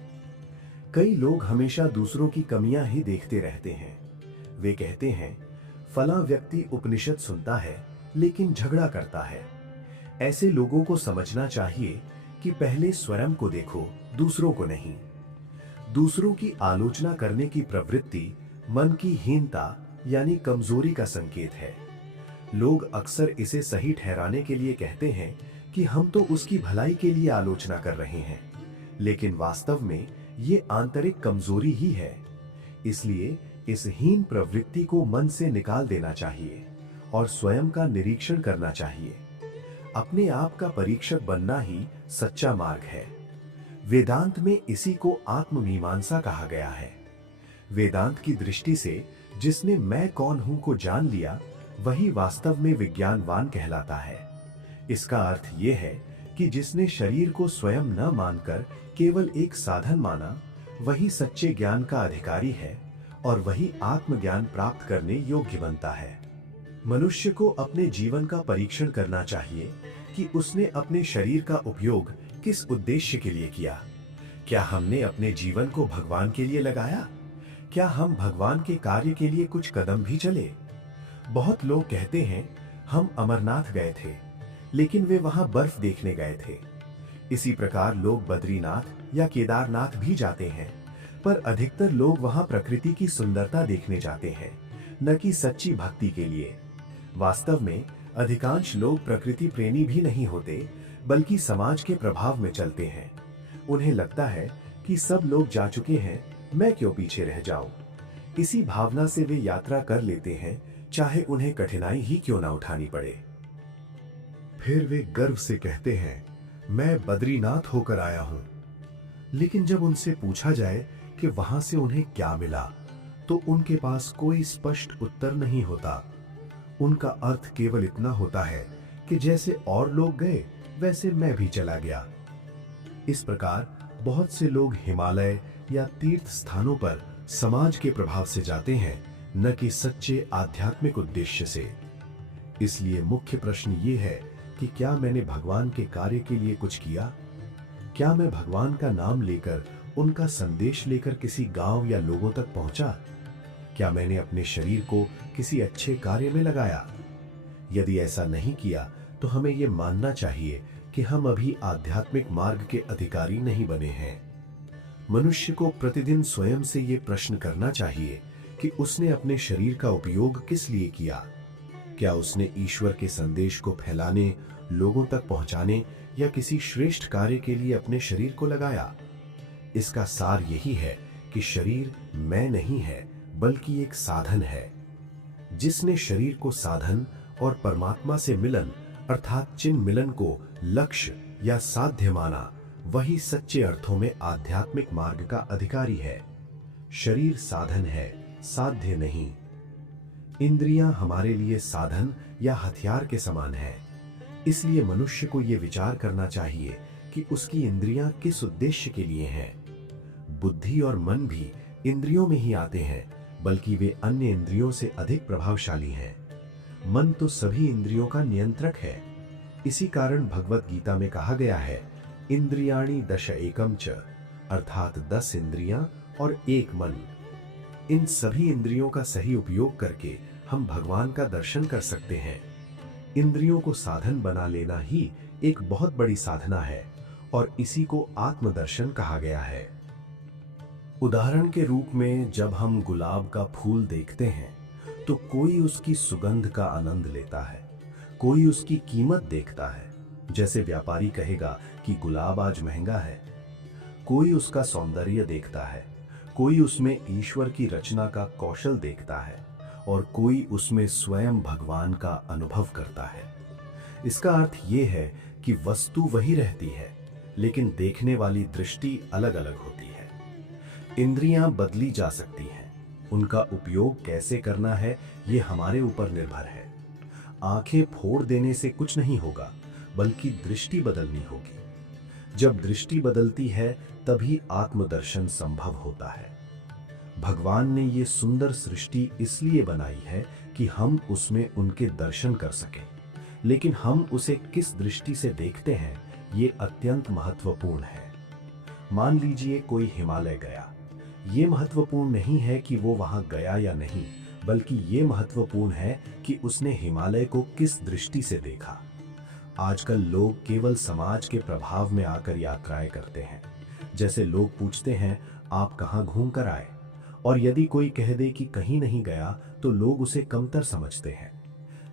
कई लोग हमेशा दूसरों की कमियां ही देखते रहते हैं। वे कहते हैं, फलां व्यक्ति उपनिषद सुनता है लेकिन झगड़ा करता है। ऐसे लोगों को समझना चाहिए कि पहले स्वयं को देखो, दूसरों को नहीं। दूसरों की आलोचना करने की प्रवृत्ति मन की हीनता यानी कमजोरी का संकेत है। लोग अक्सर इसे सही ठहराने के लिए कहते हैं कि हम तो उसकी भलाई के लिए आलोचना कर रहे हैं, लेकिन वास्तव में ये आंतरिक कमजोरी ही है। इसलिए इस हीन प्रवृत्ति को मन से निकाल देना चाहिए और स्वयं का निरीक्षण करना चाहिए। अपने आप का परीक्षक बनना ही सच्चा मार्ग है। वेदांत में इसी को आत्ममीमांसा कहा गया है। वेदांत की दृष्टि से जिसने मैं कौन हूं को जान लिया, वही वास्तव में विज्ञानवान कहलाता है। इसका अर्थ यह है कि जिसने शरीर को स्वयं न मानकर केवल एक साधन माना, वही सच्चे ज्ञान का अधिकारी है और वही आत्मज्ञान प्राप्त करने योग्य बनता है। मनुष्य को अपने जीवन का परीक्षण करना चाहिए कि उसने अपने शरीर का उपयोग किस उद्देश्य के लिए किया। क्या हमने अपने जीवन को भगवान के लिए लगाया? क्या हम भगवान के कार्य के लिए कुछ कदम भी चले? बहुत लोग कहते हैं, हम अमरनाथ गए थे, लेकिन वे वहां बर्फ देखने गए थे। इसी प्रकार लोग बद्रीनाथ या केदारनाथ भी जाते हैं, पर अधिकतर लोग वहां प्रकृति की सुंदरता देखने जाते हैं, न कि सच्ची भक्ति के लिए। वास्तव में अधिकांश लोग प्रकृति प्रेमी भी नहीं होते, बल्कि समाज के प्रभाव में चलते हैं। उन्हें लगता है कि सब लोग जा चुके हैं, मैं क्यों पीछे रह जाऊं। इसी भावना से वे यात्रा कर लेते हैं, चाहे उन्हें कठिनाई ही क्यों ना उठानी पड़े। फिर वे गर्व से कहते हैं, मैं बद्रीनाथ होकर आया हूं। लेकिन जब उनसे पूछा जाए कि वहां से उन्हें क्या मिला, तो उनके पास कोई स्पष्ट उत्तर नहीं होता। उनका अर्थ केवल इतना होता है कि जैसे और लोग गए, वैसे मैं भी चला गया। इस प्रकार बहुत से लोग हिमालय या तीर्थ स्थानों पर समाज के प्रभाव से जाते हैं, न कि सच्चे आध्यात्मिक उद्देश्य से। इसलिए मुख्य प्रश्न ये है कि क्या मैंने भगवान के कार्य के लिए कुछ किया? क्या मैं भगवान का नाम लेकर, उनका संदेश लेकर किसी गांव या लोगों तक पहुंचा? क्या मैंने अपने शरीर को किसी अच्छे कार्य में लगाया? यदि ऐसा नहीं किया, तो हमें यह मानना चाहिए कि हम अभी आध्यात्मिक मार्ग के अधिकारी नहीं बने हैं। मनुष्य को प्रतिदिन स्वयं से ये प्रश्न करना चाहिए कि उसने अपने शरीर का उपयोग किस लिए किया। क्या उसने ईश्वर के संदेश को फैलाने, लोगों तक पहुंचाने या किसी श्रेष्ठ कार्य के लिए अपने शरीर को लगाया? इसका सार यही है कि शरीर मैं नहीं है, बल्कि एक साधन है। जिसने शरीर को साधन और परमात्मा से मिलन अर्थात चिन्ह मिलन को लक्ष्य या साध्य माना, वही सच्चे अर्थों में आध्यात्मिक मार्ग का अधिकारी है। शरीर साधन है, साध्य नहीं। इंद्रियां हमारे लिए साधन या हथियार के समान है। इसलिए मनुष्य को यह विचार करना चाहिए कि उसकी इंद्रियां किस उद्देश्य के लिए हैं। बुद्धि और मन भी इंद्रियों में ही आते हैं, बल्कि वे अन्य इंद्रियों से अधिक प्रभावशाली हैं। मन तो सभी इंद्रियों का नियंत्रक है। इसी कारण भगवत गीता में कहा गया है, इंद्रियाणि दश एकम च, अर्थात 10 इंद्रियां और 1 मन। इन सभी इंद्रियों का सही उपयोग करके हम भगवान का दर्शन कर सकते हैं। इंद्रियों को साधन बना लेना ही एक बहुत बड़ी साधना है और इसी को आत्मदर्शन कहा गया है। उदाहरण के रूप में जब हम गुलाब का फूल देखते हैं तो कोई उसकी सुगंध का आनंद लेता है, कोई उसकी कीमत देखता है। जैसे व्यापारी कहेगा कि गुलाब आज महंगा है। कोई उसका सौंदर्य देखता है, कोई उसमें ईश्वर की रचना का कौशल देखता है और कोई उसमें स्वयं भगवान का अनुभव करता है। इसका अर्थ यह है कि वस्तु वही रहती है, लेकिन देखने वाली दृष्टि अलग अलग होती है। इंद्रियां बदली जा सकती हैं, उनका उपयोग कैसे करना है ये हमारे ऊपर निर्भर है। आंखें फोड़ देने से कुछ नहीं होगा, बल्कि दृष्टि बदलनी होगी। जब दृष्टि बदलती है तभी आत्मदर्शन संभव होता है। भगवान ने ये सुंदर सृष्टि इसलिए बनाई है कि हम उसमें उनके दर्शन कर सकें, लेकिन हम उसे किस दृष्टि से देखते हैं ये अत्यंत महत्वपूर्ण है। मान लीजिए कोई हिमालय गया, ये महत्वपूर्ण नहीं है कि वो वहां गया या नहीं, बल्कि ये महत्वपूर्ण है कि उसने हिमालय को किस दृष्टि से देखा। आजकल लोग केवल समाज के प्रभाव में आकर यात्राएं करते हैं। जैसे लोग पूछते हैं, आप कहाँ घूम कर आए? और यदि कोई कह दे कि कहीं नहीं गया तो लोग उसे कमतर समझते हैं।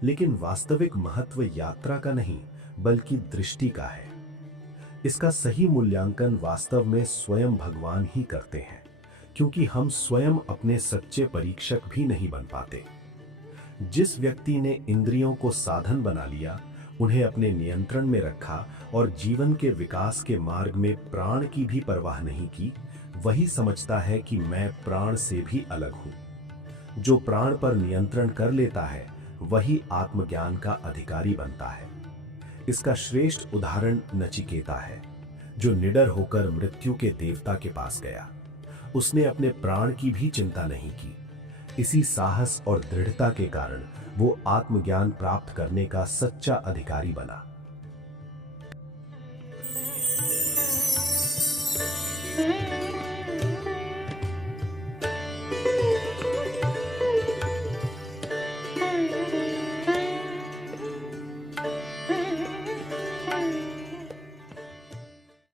लेकिन वास्तविक महत्व यात्रा का नहीं, बल्कि दृष्टि का है। इसका सही मूल्यांकन वास्तव में स्वयं भगवान ही करते हैं, क्योंकि हम स्वयं अपने सच्चे परीक्षक भी नहीं बन पाते। जिस व्यक्ति ने इंद्रियों को साधन बना लिया, उन्हें अपने नियंत्रण में रखा और जीवन के विकास के मार्ग में प्राण की भी परवाह नहीं की, वही समझता है कि मैं प्राण से भी अलग हूं। जो प्राण पर नियंत्रण कर लेता है वही आत्मज्ञान का अधिकारी बनता है। इसका श्रेष्ठ उदाहरण नचिकेता है, जो निडर होकर मृत्यु के देवता के पास गया। उसने अपने प्राण की भी चिंता नहीं की। इसी साहस और दृढ़ता के कारण वो आत्मज्ञान प्राप्त करने का सच्चा अधिकारी बना।